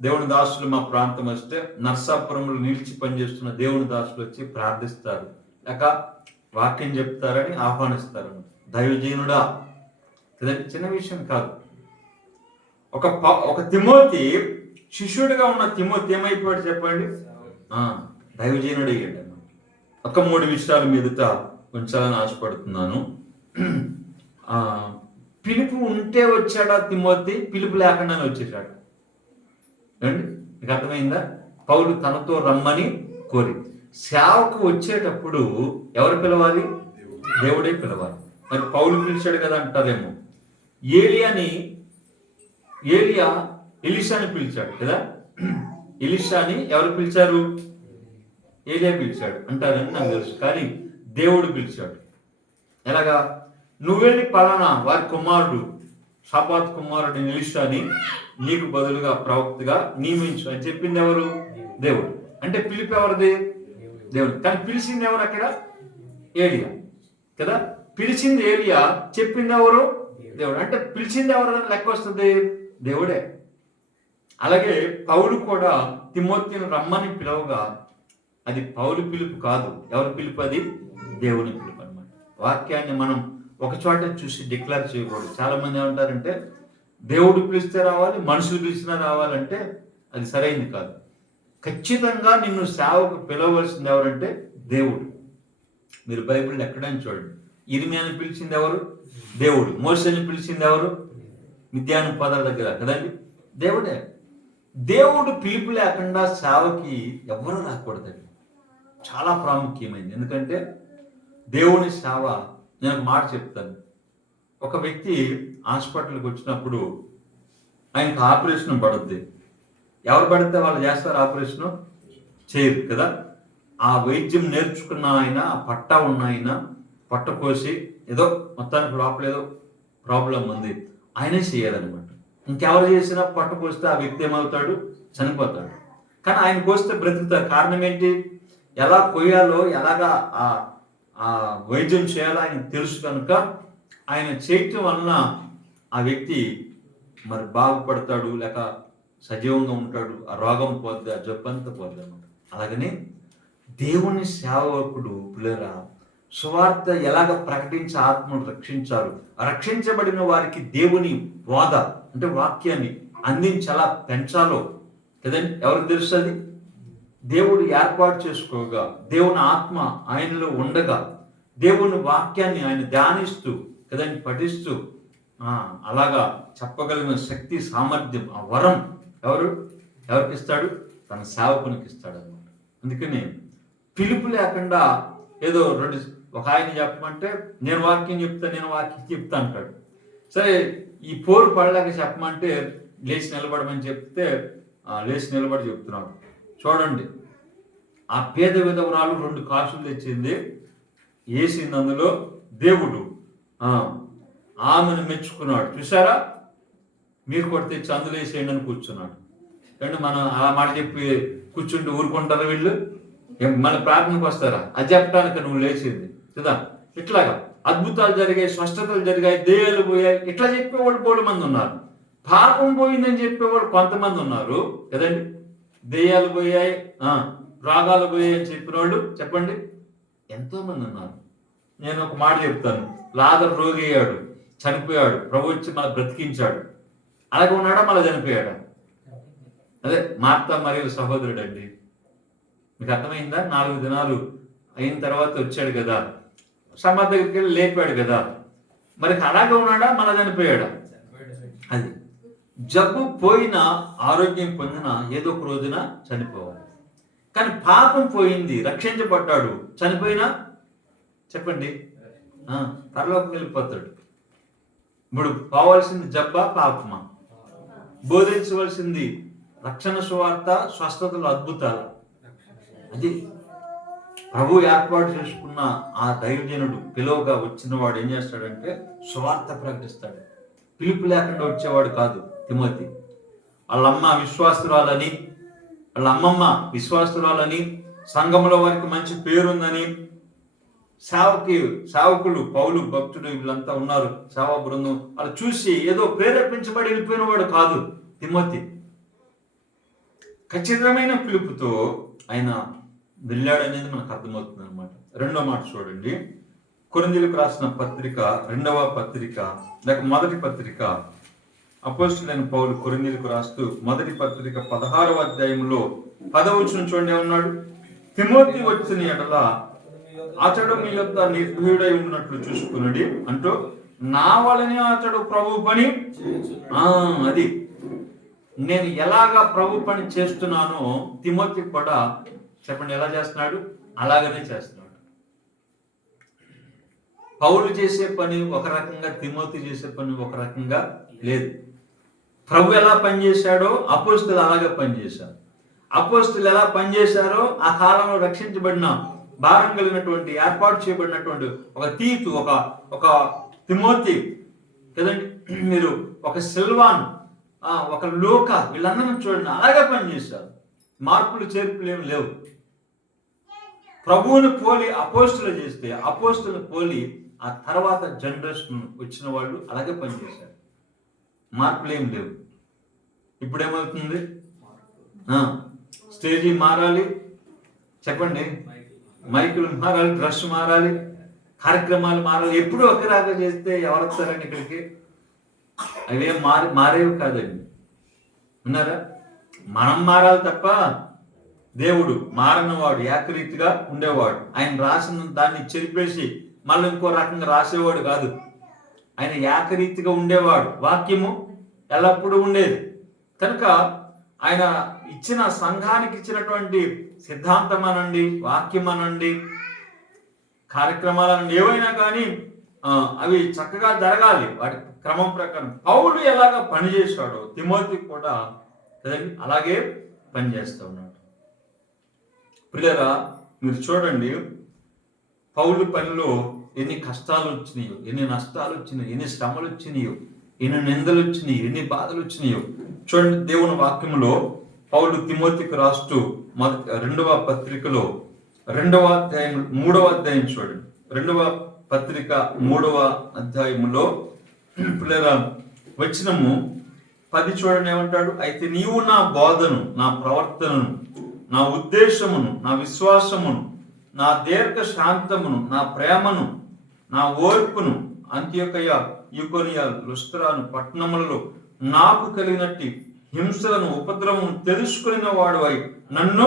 దేవుని దాసులు మా ప్రాంతం వస్తే నర్సాపురంలో నిలిచి పనిచేస్తున్న దేవుని దాసులు వచ్చి ప్రార్థిస్తారు, లేక వాక్యం చెప్తారని ఆహ్వానిస్తారు. దైవజనుడా కదండి, చిన్న విషయం కాదు. ఒక తిమోతి, శిష్యుడిగా ఉన్న తిమోతి ఏమైపోయాడు చెప్పండి? దైవజనుడు అయ్యాడు. ఒక 3 విషయాల మీదట ఉంచాలని ఆశపడుతున్నాను. పిలుపు ఉంటే వచ్చాడా తిమోతి? పిలుపు లేకుండానే వచ్చేసాడు అండి. మీకు అర్థమైందా? పౌలు తనతో రమ్మని కోరి సేవకు వచ్చేటప్పుడు ఎవరు పిలవాలి? దేవుడే పిలవాలి. మరి పౌలు పిలిచాడు కదా అంటారేమో. ఎలీషాని పిలిచాడు కదా. ఎలీషాని ఎవరు పిలిచారు? ఏలియా పిలిచాడు అంటారని నాకు తెలుసు. కానీ దేవుడు పిలిచాడు. ఎలాగా? నువ్వెళ్ళి పలానా వారి కుమారుడు, షాపాత్ కుమారుడు ఎలీషాని నీకు బదులుగా ప్రవక్తగా నియమించు అని చెప్పింది ఎవరు? దేవుడు. అంటే పిలిపి ఎవరిది? దేవుడు. కానీ పిలిచింది ఎవరు అక్కడ? ఏలియా కదా. పిలిచింది ఏలియా, చెప్పింది ఎవరు? దేవుడు. అంటే పిలిచింది ఎవరు లెక్క వస్తుంది? దేవుడే. అలాగే పౌలు కూడా తిమోతిని రమ్మని పిలవగా అది పౌలు పిలుపు కాదు. ఎవరి పిలుపు? అది దేవుని పిలుపు అన్నమాట. వాక్యాన్ని మనం ఒక చోట చూసి డిక్లేర్ చేయకూడదు. చాలా మంది ఏమంటారంటే దేవుడు పిలిస్తే రావాలి, మనుషులు పిలిచినా రావాలంటే అది సరైనది కాదు. ఖచ్చితంగా నిన్ను సేవకు పిలవలసింది ఎవరంటే దేవుడు. మీరు బైబిల్ ఎక్కడైనా చూడండి. ఇర్మియాని పిలిచింది ఎవరు? దేవుడు. మోసేని పిలిచింది ఎవరు? మిద్యాను పదాల దగ్గర కదండి, దేవుడే. దేవుడు పిలుపు లేకుండా సేవకి ఎవరు రాకూడదండి. చాలా ప్రాముఖ్యమైనది. ఎందుకంటే దేవుని సేవ, నేను మాట చెప్తాను. ఒక వ్యక్తి హాస్పిటల్కి వచ్చినప్పుడు ఆయనకు ఆపరేషన్ పడుద్ది. ఎవరు పడితే వాళ్ళు చేస్తారు ఆపరేషను? చేయరు కదా. ఆ వైద్యం నేర్చుకున్న ఆయన, ఆ పట్టా ఉన్న ఆయన పట్ట కోసి ఏదో మొత్తానికి లోపల ఏదో ప్రాబ్లం ఉంది, ఆయనే చేయాలన్నమాట. ఇంకెవరు చేసినా పట్ట కోస్తే ఆ వ్యక్తి ఏమవుతాడు? చనిపోతాడు. కానీ ఆయన కోస్తే బ్రతుకుతారు. కారణం ఏంటి? ఎలా కొయ్యాలో, ఎలాగా ఆ వైద్యం చేయాలో ఆయన తెలుసు కనుక ఆయన చేయటం వలన ఆ వ్యక్తి మరి బాగుపడతాడు, లేక సజీవంగా ఉంటాడు. ఆ రోగం పోద్ది, ఆ జబ్బంతా పోద్ది అన్నమాట. అలాగనే దేవుని సేవకుడు పిల్లరా సువార్త ఎలాగ ప్రకటించి ఆత్మను రక్షించారు, రక్షించబడిన వారికి దేవుని బోధ అంటే వాక్యాన్ని అందించి ఎలా పెంచాలో కదండి ఎవరికి తెలుస్తుంది? దేవుడు ఏర్పాటు చేసుకోగా, దేవుని ఆత్మ ఆయనలో ఉండగా, దేవుని వాక్యాన్ని ఆయన ధ్యానిస్తూ కదండి పఠిస్తూ అలాగా చెప్పగలిగిన శక్తి, సామర్థ్యం, ఆ వరం ఎవరికి ఇస్తాడు? తన సేవకునికి ఇస్తాడు అన్నమాట. అందుకని పిలుపు లేకుండా ఏదో ఒక ఆయన చెప్పమంటే నేను వాక్యం చెప్తా అంటాడు. సరే, ఈ పోరు పడలేక చెప్పమంటే లేచి నిలబడమని చెప్తే లేచి నిలబడి చెప్తున్నాడు. చూడండి, ఆ పేద విధవరాలు 2 కాసులు తెచ్చింది, వేసింది అందులో. దేవుడు ఆమెను మెచ్చుకున్నాడు. చూసారా, మీరు కూడా తెచ్చి అందులో వేసేయండి అని కూర్చున్నాడు. కానీ మనం ఆ మాట చెప్పి కూర్చుంటే ఊరుకుంటారా వీళ్ళు? మన ప్రార్థనకు వస్తారా? అది చెప్పడానికి నువ్వు లేచింది కదా. ఇట్లాగా అద్భుతాలు జరిగాయి, స్పష్టతలు జరిగాయి, దెయ్యాలు పోయాయి, ఇట్లా చెప్పేవాళ్ళు బోడు మంది ఉన్నారు. పాపం పోయిందని చెప్పేవాళ్ళు కొంతమంది ఉన్నారు కదండి. దెయ్యాలు పోయాయి, రాగాలు పోయాయి అని చెప్పిన వాళ్ళు చెప్పండి ఎంతో మంది ఉన్నారు. నేను ఒక మాట చెప్తాను. లాజరు రోగి అయ్యాడు, చనిపోయాడు, ప్రభు వచ్చి మన బ్రతికించాడు. అలాగే ఉన్నాడా, మళ్ళీ చనిపోయాడా? అదే మార్తా మరియు సహోదరుడు అండి. మీకు అర్థమైందా? 4 దినాలు అయిన తర్వాత వచ్చాడు కదా, సమాధి దగ్గరికి వెళ్ళి లేపాడు కదా. మరి అలాగే ఉన్నాడా, మళ్ళీ చనిపోయాడా? అది జబ్బు పోయినా, ఆరోగ్యం పొందిన ఏదో ఒక రోజున చనిపోవాలి. కానీ పాపం పోయింది, రక్షించబడ్డాడు, చనిపోయినా చెప్పండి పరలోకం వెళ్ళిపోతాడు. ఇప్పుడు పోవాల్సింది జబ్బా, పాపమా? బోధించవలసింది రక్షణ సువార్త, స్వస్థతలు, అద్భుతాలు. అది ప్రభు ఏర్పాటు చేసుకున్న ఆ దైవజనుడు, పిలువగా వచ్చిన వాడు ఏం చేస్తాడంటే సువార్త ప్రకటిస్తాడు. పిలుపు లేకుండా వచ్చేవాడు కాదు తిమోతి. వాళ్ళమ్మ విశ్వాసురాలని, వాళ్ళ అమ్మమ్మ విశ్వాసురాలని, సంఘంలో వారికి మంచి పేరుందని, సేవకులు పౌలు, భక్తుడు వీళ్ళంతా ఉన్నారు, సేవా బృందం, వాళ్ళు చూసి ఏదో ప్రేరేపించబడి వెళ్ళిపోయిన వాడు కాదు తిమోతి. ఖచ్చితమైన పిలుపుతో ఆయన వెళ్ళాడనేది మనకు అర్థమవుతుంది అనమాట. 2వ మాట చూడండి, కొరింథీయులకు రాసిన పత్రిక 2వ పత్రిక లేక మొదటి పత్రిక. అపోస్తలుడైన పౌలు కొరింథీయులకు రాస్తూ మొదటి పత్రిక 16వ అధ్యాయంలో 10వ వచనం చూడండి ఏమన్నాడు? తిమోతి వచ్చిన ఎడల అతడు మీ యొద్ద నిర్భయుడై ఉన్నట్లు చూసుకున్నాడు అంటూ, నా వలనే అతడు ప్రభు పని, అది నేను ఎలాగా ప్రభు పని చేస్తున్నానో తిమోతి కూడా చెప్పండి ఎలా చేస్తున్నాడు? అలాగనే చేస్తున్నాడు. పౌలు చేసే పని ఒక రకంగా, తిమోతి చేసే పని ఒక రకంగా లేదు. ప్రభు ఎలా పనిచేశాడో అపోస్తలులు అలాగే పనిచేశారు. అపోస్తలులు ఎలా పనిచేశారో ఆ కాలంలో రక్షించబడిన, భారం కలిగినటువంటి, ఏర్పాటు చేయబడినటువంటి ఒక తీతు, ఒక తిమోతి కదండి, మీరు ఒక సిల్వాన్, ఒక లోక, వీళ్ళందరూ చూడండి అలాగే పనిచేశారు. మార్పులు చేర్పులు ఏమి లేవు. ప్రభువుని పోలి అపోస్తులు చేస్తే, అపోస్తులను పోలి ఆ తర్వాత జనరేషన్ వచ్చిన వాళ్ళు అలాగే పనిచేశారు. మార్పులు ఏం లేవు. ఇప్పుడు ఏమవుతుంది? స్టేజీ మారాలి, చెప్పండి, మైకులు మారాలి, డ్రెస్ మారాలి, కార్యక్రమాలు మారాలి. ఎప్పుడు ఒకలాగా చేస్తే ఎవరు వస్తారండి ఇక్కడికి? అవేం మారేవి కాదండి. ఉన్నారా? మనం మారాలి తప్ప దేవుడు మారనివాడు, ఏకరీతిగా ఉండేవాడు. ఆయన రాసిన దాన్ని చెరిపేసి మళ్ళీ ఇంకో రకంగా రాసేవాడు కాదు. ఆయన ఏకరీతిగా ఉండేవాడు. వాక్యము ఎల్లప్పుడూ ఉండేది. కనుక ఆయన ఇచ్చిన సంఘానికి ఇచ్చినటువంటి సిద్ధాంతం అనండి, వాక్యం అనండి, కార్యక్రమాలనండి, ఏవైనా కానీ అవి చక్కగా జరగాలి వాటి క్రమం ప్రకారం. పౌలు ఎలాగ పనిచేశాడో తిమోతి కూడా అలాగే పనిచేస్తూ ఉన్నాడు. ప్రియులారా, మీరు చూడండి, పౌలు పనిలో ఎన్ని కష్టాలు వచ్చినాయో, ఎన్ని నష్టాలు వచ్చినాయో, ఎన్ని శ్రమలు వచ్చినాయో, ఎన్ని నిందలు వచ్చినాయో, ఎన్ని బాధలు వచ్చినాయో చూడండి. దేవుని వాక్యంలో పౌలు తిమోతికి రాస్తూ 2వ పత్రికలో 2వ అధ్యాయం 3వ అధ్యాయం చూడండి. 2వ పత్రిక 3వ అధ్యాయములో ప్రియులారా వచనము 10 చూడండి ఏమంటాడు? అయితే నీవు నా బోధను, నా ప్రవర్తనను, నా ఉద్దేశమును, నా విశ్వాసమును, నా దీర్ఘ శాంతమును, నా ప్రేమను, నా ఓర్పును, అంత్యొకయ, యుకోనియ, లుస్త్రాను పట్టణములలో నాకు కలిగినట్టి హింసలను, ఉపద్రవం తెలుసుకున్న వాడువై నన్ను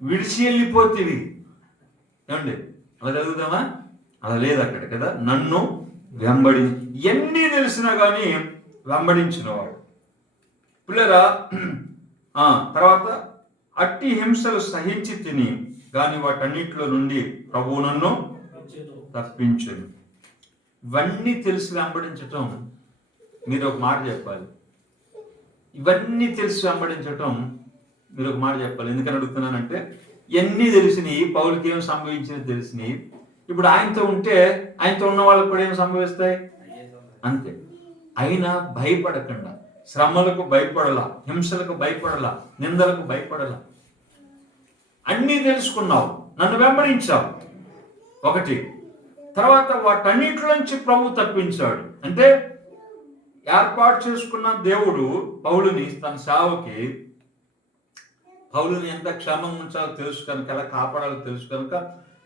విడిచి వెళ్ళిపోతీవి. ఏమండి అలా చదువుదామా? అలా లేదు అక్కడ కదా. నన్ను ఎన్ని తెలిసినా కానీ వెంబడించిన వాడు. పిల్లరా తర్వాత అట్టి హింసలు సహించి తిని కానీ వాటన్నిటిలో నుండి ప్రభువు నన్ను తప్పించను. ఇవన్నీ తెలిసి వెంబడించటం, మీరు ఒక మాట చెప్పాలి, ఇవన్నీ తెలిసి వెంబడించటం మీరు ఒక మాట చెప్పాలి. ఎందుకని అడుగుతున్నానంటే, ఇవన్నీ తెలిసినాయి, పౌలుకి ఏం సంభవించింది తెలిసినాయి. ఇప్పుడు ఆయనతో ఉంటే ఆయనతో ఉన్న వాళ్ళకి కూడా ఏం సంభవిస్తాయి అంతే. అయినా భయపడకుండా, శ్రమలకు భయపడలా, హింసలకు భయపడలా, నిందలకు భయపడలా. అన్నీ తెలుసుకున్నావు, నన్ను వెంబడించావు, ఒకటి. తర్వాత వాటన్నిటిలోంచి ప్రభు తప్పించాడు. అంటే ఏర్పాటు చేసుకున్న దేవుడు పౌలుని, తన సేవకి పౌలుని ఎంత క్షేమంగా ఉంచాలో తెలుసు కనుక, ఎలా కాపాడాలో తెలుసు కనుక,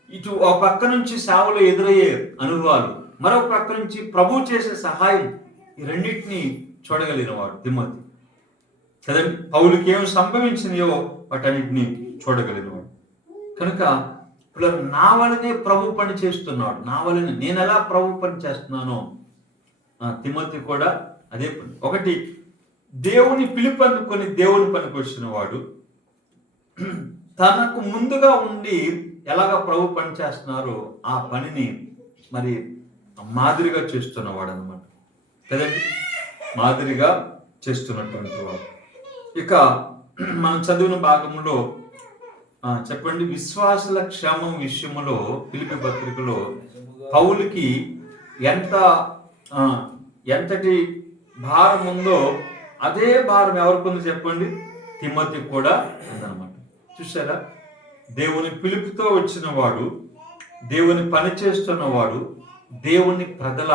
ఇటు ఒక పక్క నుంచి సేవలో ఎదురయ్యే అనుభవాలు, మరొక పక్క నుంచి ప్రభు చేసే సహాయం, ఈ రెండింటినీ చూడగలిగిన వాడు తిమోతి కదండి. పౌలుకి ఏం సంభవించినాయో వాటన్నిటిని చూడగలిగిన వాడు కనుక ఇప్పుడు నా వలనే ప్రభు పని చేస్తున్నాడు, నా వలనే నేను ఎలా ప్రభు పని చేస్తున్నానో తిమోతి కూడా అదే పని. ఒకటి, దేవుని పిలుపు అందుకొని దేవుని పనికి వచ్చిన వాడు తనకు ముందుగా ఉండి ఎలాగ ప్రభు పని చేస్తున్నారో ఆ పనిని మరి మాదిరిగా చేస్తున్నవాడు అనమాట కదండి, మాదిరిగా చేస్తున్నటువంటి వాడు. ఇక మనం చదివిన భాగంలో చెప్పండి, విశ్వాసుల క్షేమం విషయంలో ఫిలిప్పీ పత్రికలో పౌలుకి ఎంతటి భారం ఉందో అదే భారం ఎవరికి ఉంది చెప్పండి, తిమోతికి కూడా ఉందన్నమాట. చూసారా, దేవుని పిలుపుతో వచ్చిన వాడు, దేవుని పని చేస్తున్నవాడు, దేవుని ప్రజల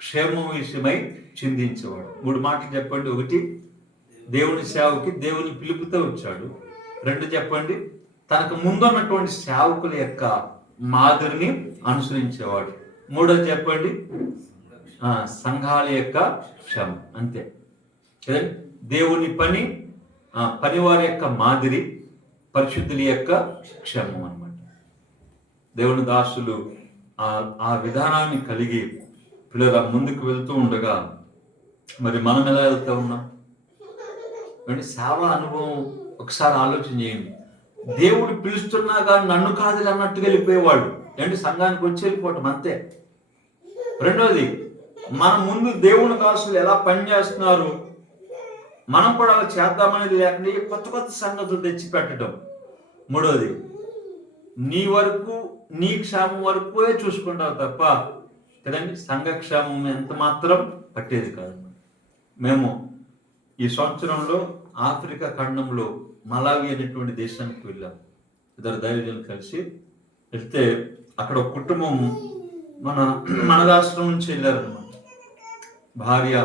క్షేమం విషయమై చిందించేవాడు. 3 మాటలు చెప్పండి. ఒకటి, దేవుని సేవకి దేవుని పిలుపుతో వచ్చాడు. 2 చెప్పండి, తనకు ముందున్నటువంటి సేవకుల యొక్క మాదిరిని అనుసరించేవాడు. 3 చెప్పండి, సంఘాల యొక్క క్షేమం. అంతే కదండి. దేవుని పని, పనివారి యొక్క మాదిరి, పరిశుద్ధుల యొక్క క్షేమం అన్నమాట. దేవుని దాసులు ఆ విధానాన్ని కలిగి పిల్లల ముందుకు వెళ్తూ ఉండగా మరి మనం ఎలా వెళ్తూ ఉన్నాం? సేవ అనుభవం ఒకసారి ఆలోచన చేయండి. దేవుడు పిలుస్తున్నా కానీ నన్ను కాదు అన్నట్టుగా వెళ్ళిపోయేవాడు ఏంటి, సంఘానికి వచ్చి వెళ్ళిపోవటం అంతే. 2వది, మన ముందు దేవుని దాసులు ఎలా పనిచేస్తున్నారు, మనం కూడా అలా చేద్దామనేది లేకుండా కొత్త కొత్త సంగతులు తెచ్చి పెట్టడం. 3వది, నీ వరకు, నీ క్షేమం వరకు చూసుకుంటావు తప్ప కదండి సంఘ క్షేమం ఎంత మాత్రం పట్టేది కాదు. మేము ఈ సంవత్సరంలో ఆఫ్రికా ఖండంలో మలావి అనేటువంటి దేశానికి వెళ్ళాం. 2 దైవజనులు కలిసి వెళ్తే అక్కడ ఒక కుటుంబం మన రాష్ట్రం నుంచి వెళ్ళారనమాట. భార్య,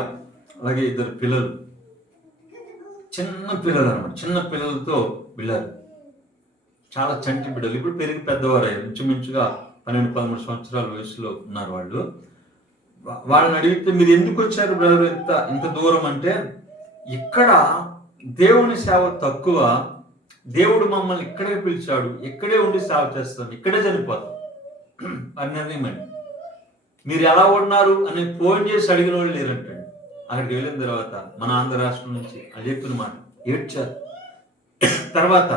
అలాగే 2 పిల్లలు, చిన్న పిల్లలు అనమాట. చిన్న పిల్లలతో వెళ్ళారు. చాలా చంటి బిడ్డలు, ఇప్పుడు పెరిగి పెద్దవారు, ఇంచుమించుగా 12-13 సంవత్సరాల వయసులో ఉన్నారు వాళ్ళు. వాళ్ళని అడిగితే, మీరు ఎందుకు వచ్చారు బ్రదర్ ఇంత దూరం అంటే, ఇక్కడ దేవుని సేవ తక్కువ, దేవుడు మమ్మల్ని ఇక్కడే పిలిచాడు, ఇక్కడే ఉండి సేవ చేస్తాం, ఇక్కడే చనిపోతాం అని నిర్ణయమండి. మీరు ఎలా ఉన్నారు అని ఫోన్ చేసి అడిగిన వాళ్ళు లేరంటండి. అక్కడికి వెళ్ళిన తర్వాత మన ఆంధ్ర రాష్ట్రం నుంచి అది చెప్పిన మాట ఏడ్చారు. తర్వాత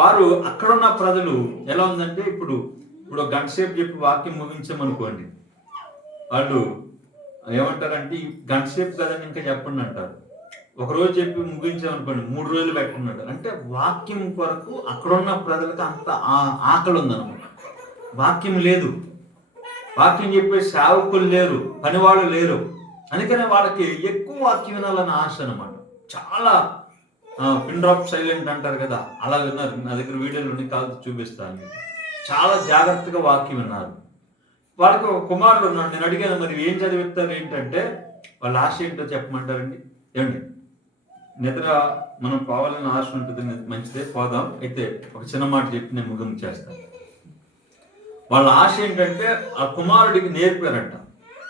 వారు అక్కడున్న ప్రజలు ఎలా ఉందంటే, ఇప్పుడు గంట సేపు చెప్పి వాక్యం ముగించామనుకోండి, వాళ్ళు ఏమంటారంటే గంట సేపు కదండి ఇంకా చెప్పండి అంటారు. ఒకరోజు చెప్పి ముగించామనుకోండి 3 రోజులు పెట్టుకున్నాడు. అంటే వాక్యం కొరకు అక్కడున్న ప్రజలకు అంత ఆకలి ఉందన్నమాట. వాక్యం లేదు, వాక్యం చెప్పే సేవకులు లేరు, పనివాళ్ళు లేరు. అందుకనే వాళ్ళకి ఎక్కువ వాక్యం వినాలని ఆశ అనమాట. చాలా పిన్ డ్రాప్ సైలెంట్ అంటారు కదా, అలా విన్నారు. నా దగ్గర వీడియోలు ఉన్నాయి, కాదు చూపిస్తాను. చాలా జాగ్రత్తగా వాక్యం విన్నారు. వాళ్ళకి ఒక కుమారుడు ఉన్నాడు. నేను అడిగాను, మరి ఏం చదివిస్తారు ఏంటంటే, వాళ్ళ ఆశ ఏంటో చెప్పమంటారండి. ఏమండి, నిద్ర మనం పోవాలని ఆశ ఉంటుంది, మంచిదే, పోదాం. అయితే ఒక చిన్న మాట చెప్పి నేను ముగింపు చేస్తాను. వాళ్ళ ఆశ ఏంటంటే, ఆ కుమారుడికి నేర్పారంట.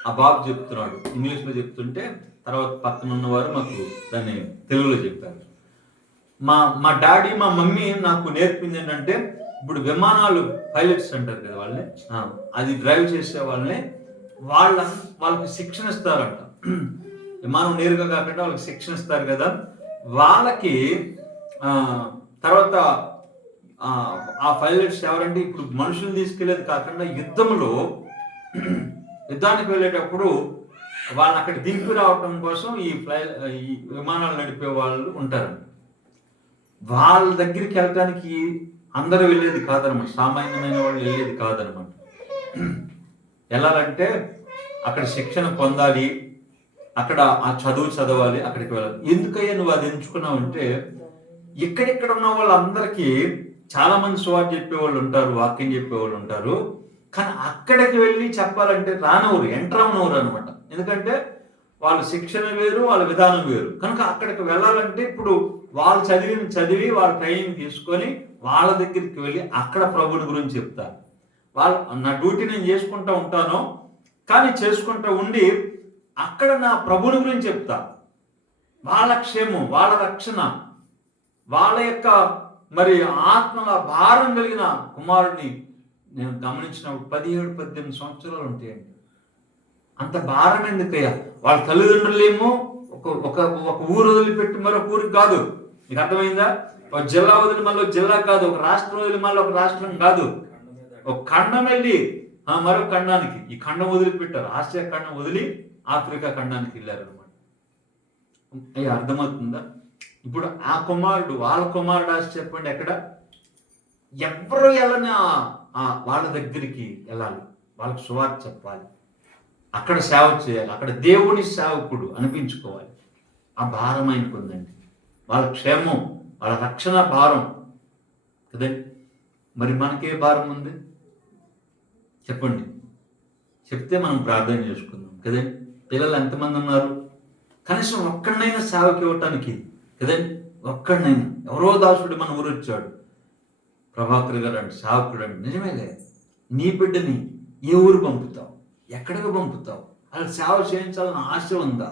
ఆ బాబు చెప్తున్నాడు, ఇంగ్లీష్లో చెప్తుంటే తర్వాత పక్కన ఉన్నవారు మాకు దాన్ని తెలుగులో చెప్పారు. మా డాడీ, మా మమ్మీ నాకు నేర్పింది ఏంటంటే, ఇప్పుడు విమానాలు పైలట్స్ అంటారు కదా వాళ్ళని, అది డ్రైవ్ చేసే వాళ్ళని వాళ్ళకి శిక్షణ ఇస్తారంట. విమానం నేరుగా కాకుండా వాళ్ళకి శిక్షణ ఇస్తారు కదా, వాళ్ళకి తర్వాత ఆ పైలట్స్ ఎవరంటే ఇప్పుడు మనుషులు తీసుకెళ్లేది కాకుండా యుద్ధానికి వెళ్ళేటప్పుడు వాళ్ళని అక్కడ దింపి రావటం కోసం ఈ విమానాలు నడిపే వాళ్ళు ఉంటారు. వాళ్ళ దగ్గరికి వెళ్ళటానికి అందరూ వెళ్ళేది కాదనమాట, సామాన్యమైన వాళ్ళు వెళ్ళేది కాదనమాట. వెళ్ళాలంటే అక్కడ శిక్షణ పొందాలి, అక్కడ ఆ చదువు చదవాలి, అక్కడికి వెళ్ళాలి. ఎందుకయ్యా నువ్వు అది ఎంచుకున్నావు అంటే, ఇక్కడిక్కడ ఉన్న వాళ్ళందరికీ చాలా మంది సువార్త చెప్పేవాళ్ళు ఉంటారు, వాక్యం చెప్పేవాళ్ళు ఉంటారు. కానీ అక్కడికి వెళ్ళి చెప్పాలంటే రానవరు, ఎంటర్ అవనవరు అనమాట. ఎందుకంటే వాళ్ళ శిక్షణ వేరు, వాళ్ళ విధానం వేరు. కనుక అక్కడికి వెళ్ళాలంటే ఇప్పుడు వాళ్ళు చదివి వాళ్ళ ట్రైనింగ్ తీసుకొని వాళ్ళ దగ్గరికి వెళ్ళి అక్కడ ప్రభుని గురించి చెప్తారు. నా డ్యూటీ నేను చేసుకుంటూ ఉంటాను, కానీ చేసుకుంటూ ఉండి అక్కడ నా ప్రభుని గురించి చెప్తా. వాళ్ళ క్షేమం, వాళ్ళ రక్షణ, వాళ్ళ యొక్క మరి ఆత్మల భారం కలిగిన కుమారుడిని నేను గమనించినప్పుడు 17-18 సంవత్సరాలు ఉంటాయండి. అంత భారం ఎందుకయ్యా? వాళ్ళ తల్లిదండ్రులేమో ఒక ఊరు వదిలిపెట్టి మరొక ఊరికి కాదు. మీకు అర్థమైందా? ఒక జిల్లా వదిలి మళ్ళీ జిల్లా కాదు, ఒక రాష్ట్రం వదిలి మళ్ళీ ఒక రాష్ట్రం కాదు, ఒక ఖండం వెళ్ళి మరొక ఖండానికి. ఈ ఖండం వదిలిపెట్టారు, ఆసియా ఖండం వదిలి ఆఫ్రికా ఖండానికి వెళ్ళారు అనమాట. అయ్యా అర్థమవుతుందా? ఇప్పుడు వాళ్ళ కుమారుడు ఆశ చెప్పండి ఎక్కడ? ఎవరు వెళ్ళని వాళ్ళ దగ్గరికి వెళ్ళాలి, వాళ్ళకి సువార్త చెప్పాలి, అక్కడ సేవ చేయాలి, అక్కడ దేవుని సేవకుడు అనిపించుకోవాలి. ఆ భారం ఆయనకు ఉందండి. వాళ్ళ క్షేమం, వాళ్ళ రక్షణ భారం కదండి. మరి మనకే భారం ఉంది చెప్పండి? చెప్తే మనం ప్రార్థన చేసుకుందాం కదండి. పిల్లలు ఎంతమంది ఉన్నారు? కనీసం ఒక్కడినైనా సేవకి ఇవ్వటానికి కదండి, ఒక్కడినైనా. ఎవరో దాసుడు మన ఊరు వచ్చాడు, ప్రభాకర్ గారు అంటే సేవకుడు అంటే. నిజమేలే, నీ బిడ్డని ఏ ఊరు పంపుతావు, ఎక్కడికి పంపుతావు? అలా సేవ చేయించాలని ఆశ ఉందా?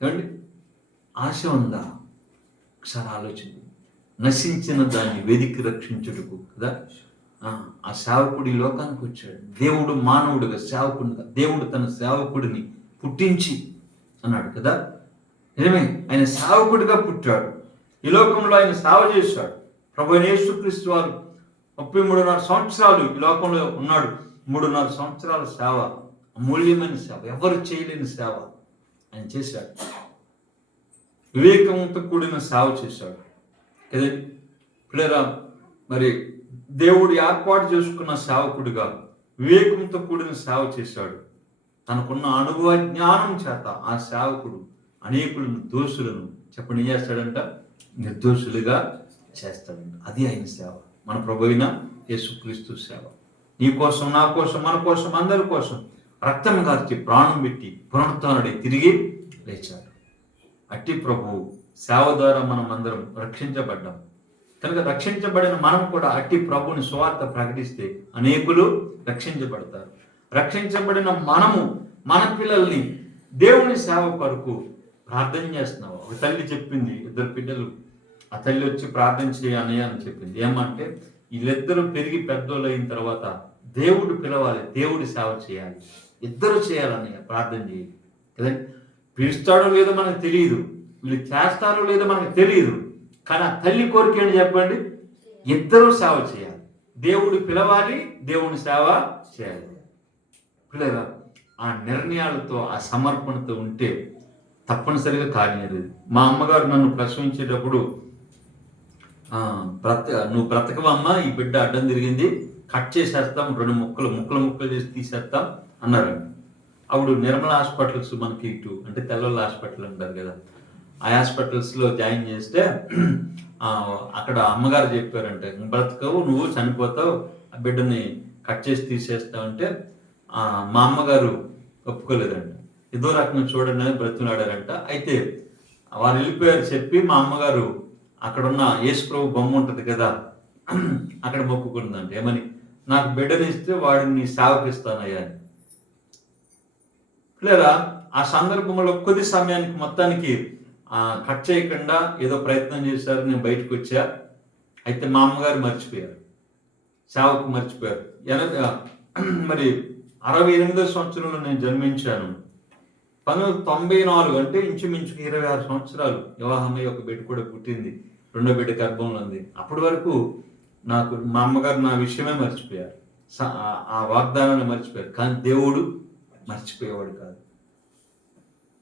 ఏమండి, ఆశ ఉందా? ఒకసారి ఆలోచించి. నశించిన దాన్ని వెదికి రక్షించుటకు కదా ఆ సేవకుడి లోకానికి వచ్చాడు. దేవుడు మానవుడిగా సేవకుడిగా, దేవుడు తన సేవకుడిని పుట్టించి అన్నాడు కదా. నిజమే, ఆయన సేవకుడిగా పుట్టాడు, ఈ లోకంలో ఆయన సేవ చేశాడు. ప్రభువైన యేసుక్రీస్తు వారు 33.5 సంవత్సరాలు ఈ లోకంలో ఉన్నాడు. 3.5 సంవత్సరాల సేవ, అమూల్యమైన సేవ, ఎవరు చేయలేని సేవ ఆయన చేశాడు. వివేకంతో కూడిన సేవ చేశాడు కదండి. పిల్లరా, మరి దేవుడు ఏర్పాటు చేసుకున్న సేవకుడిగా వివేకంతో కూడిన సేవ చేశాడు. తనకున్న అనుభవ జ్ఞానం చేత ఆ సేవకుడు అనేకులను, దోషులను చెప్పండి ఏం చేస్తాడంట? నిర్దోషులుగా చేస్తాడంట. అది ఆయన సేవ, మన ప్రభువైన యేసుక్రీస్తు సేవ. నీ కోసం, నా కోసం, మన కోసం, అందరి కోసం రక్తం కార్చి ప్రాణం పెట్టి పునరుత్థానుడై తిరిగి లేచాడు. అట్టి ప్రభు సేవ ద్వారా మనం అందరం రక్షించబడ్డాం. కనుక రక్షించబడిన మనం కూడా అట్టి ప్రభుని సువార్త ప్రకటిస్తే అనేకులు రక్షించబడతారు. రక్షించబడిన మనము మన పిల్లల్ని దేవుని సేవ కొరకు ప్రార్థన చేస్తున్నావు. ఒక తల్లి చెప్పింది, 2 బిడ్డలు, ఆ తల్లి వచ్చి ప్రార్థన చేయనయ్య అని చెప్పింది. ఏమంటే వీళ్ళిద్దరూ పెరిగి పెద్దోళ్ళు అయిన తర్వాత దేవుడు పిలవాలి, దేవుడి సేవ చేయాలి, ఇద్దరు చేయాలన్నయ్య, ప్రార్థన చేయాలి కదండి. పిలుస్తాడో లేదో మనకు తెలియదు, వీళ్ళు చేస్తారో లేదో మనకు తెలియదు. కానీ ఆ తల్లి కోరిక ఏంటి చెప్పండి? ఇద్దరూ సేవ చేయాలి, దేవుడు పిలవాలి, దేవుని సేవ చేయాలి. పిల్లరా, ఆ నిర్ణయాలతో, ఆ సమర్పణతో ఉంటే తప్పనిసరిగా కార్యం. మా అమ్మగారు నన్ను ప్రసవించేటప్పుడు నువ్వు బ్రతకవమ్మా, ఈ బిడ్డ అడ్డం తిరిగింది, కట్ చేసేస్తాం, 2 ముక్కలు చేసి తీసేస్తాం అన్నారు. అప్పుడు నిర్మల హాస్పిటల్స్ మనకి ఇటు అంటే తెల్లవాళ్ళ హాస్పిటల్ అంటారు కదా, ఆ హాస్పిటల్స్లో జాయిన్ చేస్తే అక్కడ అమ్మగారు చెప్పారంటే, బ్రతకవు, నువ్వు చనిపోతావు, ఆ బిడ్డని కట్ చేసి తీసేస్తావు అంటే మా అమ్మగారు ఒప్పుకోలేదంట. ఏదో రకంగా చూడండి అని బ్రతిమలాడారంట. అయితే వారు వెళ్ళిపోయారు చెప్పి మా అమ్మగారు అక్కడున్న యేసుప్రభు బొమ్మ ఉంటుంది కదా, అక్కడ మొక్కుకుందంట. ఏమని? నాకు బిడ్డని ఇస్తే వాడిని సేవకిస్తానయ్యా అని. లేదా ఆ సందర్భంలో కొద్ది సమయానికి మొత్తానికి కట్ చేయకుండా ఏదో ప్రయత్నం చేశారు, నేను బయటకు వచ్చా. అయితే మా అమ్మగారు మర్చిపోయారు, సేవకు మర్చిపోయారు. మరి 68వ సంవత్సరంలో నేను జన్మించాను. 1994 అంటే ఇంచుమించుకు 26 సంవత్సరాలు వివాహమై ఒక బిడ్డ కూడా పుట్టింది. రెండో బిడ్డ గర్భంలో ఉంది. అప్పటి వరకు నాకు మా అమ్మగారు నా విషయమే మర్చిపోయారు, ఆ వాగ్దానాన్ని మర్చిపోయారు. కానీ దేవుడు మర్చిపోయేవాడు కాదు.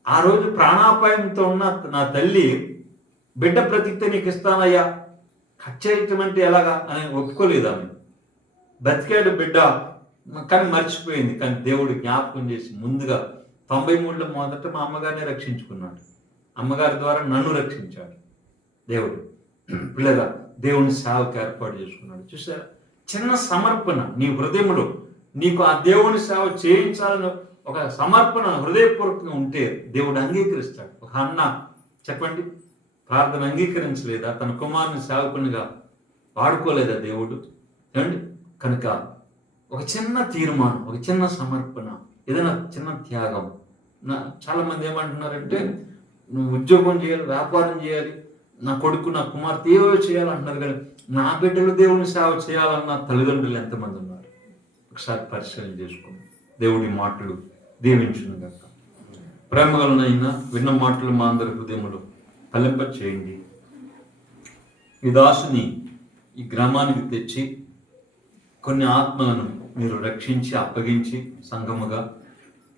ఆ రోజు ప్రాణాపాయంతో ఉన్న నా తల్లి, బిడ్డ బ్రతికితే నీకు ఇస్తానయ్యా, కట్ చేయటం అంటే ఎలాగా అని ఒప్పుకోలేదు ఆమె. బ్రతికాడు బిడ్డ, కానీ మర్చిపోయింది. కానీ దేవుడు జ్ఞాపకం చేసి ముందుగా 93లో మొదట మా అమ్మగారిని రక్షించుకున్నాడు. అమ్మగారి ద్వారా నన్ను రక్షించాడు దేవుడు. పిల్లగా దేవుని సేవకు ఏర్పాటు చేసుకున్నాడు. చూసారా, చిన్న సమర్పణ నీ హృదయంలో, నీకు ఆ దేవుని సేవ చేయించాలని ఒక సమర్పణ హృదయపూర్వకంగా ఉంటే దేవుడు అంగీకరిస్తాడు. ఒక అన్న చెప్పండి, ప్రార్థన అంగీకరించలేదా? తన కుమారుని సేవకునిగా వాడుకోలేదా దేవుడు? ఏమండి, కనుక ఒక చిన్న తీర్మానం, ఒక చిన్న సమర్పణ, ఏదైనా చిన్న త్యాగం. చాలా మంది ఏమంటున్నారంటే, నువ్వు ఉద్యోగం చేయాలి, వ్యాపారం చేయాలి, నా కొడుకు నా కుమార్తె ఏవో చేయాలంటున్నారు, కానీ నా బిడ్డలు దేవుని సేవ చేయాలన్న తల్లిదండ్రులు ఎంతమంది ఉన్నారు? ఒకసారి పరిశీలన చేసుకోండి. దేవుడి మాటలు దీవించును గాక. ప్రేమగలనైనా విన్న మాటలు మా అందరి హృదయములు ఫలింప చేయండి. ఈ దాసుని ఈ గ్రామానికి తెచ్చి కొన్ని ఆత్మలను మీరు రక్షించి అప్పగించి సంఘముగా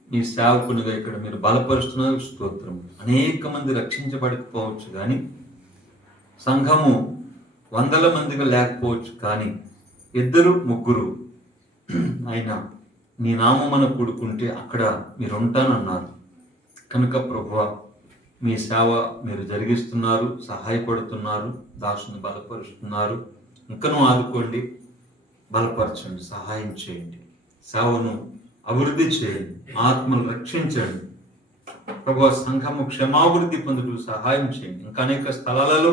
మీ సేవకునిగా ఇక్కడ మీరు బలపరుస్తున్నారు. స్తోత్రం. అనేక మంది రక్షించబడకపోవచ్చు, కానీ సంఘము 100 మందిగా లేకపోవచ్చు, కానీ 2, 3 అయినా నీ నామమున కూడుకుంటే అక్కడ మీరు ఉంటానన్నారు. కనుక ప్రభువా, మీ సేవ మీరు జరిగిస్తున్నారు, సహాయపడుతున్నారు, దాసుని బలపరుస్తున్నారు. ఇంకనూ ఆదుకోండి, బలపరచండి, సహాయం చేయండి, సేవను అభివృద్ధి చేయండి, ఆత్మలు రక్షించండి. ప్రభువా, సంఘము క్షమాభివృద్ధి పొందుటూ సహాయం చేయండి. ఇంకా అనేక స్థలాలలో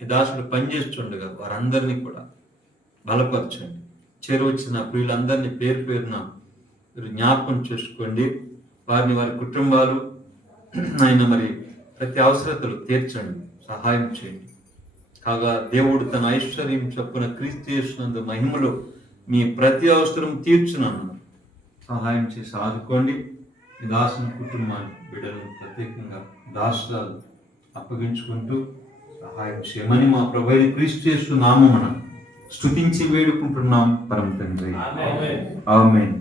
ఈ దాసుడు పనిచేస్తుండగా వారందరినీ కూడా బలపరచండి. చేరువచ్చిన ప్రియులందరినీ పేరు పేరున మీరు జ్ఞాపకం చేసుకోండి. వారిని, వారి కుటుంబాలు ఆయన మరి ప్రతి అవసరతలు తీర్చండి, సహాయం చేయండి. కాగా దేవుడు తన ఐశ్వర్యం చొప్పున క్రీస్తు యేసునందు మహిమలో మీ ప్రతి అవసరం తీర్చునన్నారు. సహాయం చేసి ఆదుకోండి. ఈ దాసుని కుటుంబాన్ని, బిడ్డలను ప్రత్యేకంగా దాసురాలు అప్పగించుకుంటూ సహాయం చేయమని మా ప్రభువైన క్రీస్తు యేసు నామమున స్తుతించి వేడుకుంటున్నాం పరమ తండ్రి. ఆమేన్.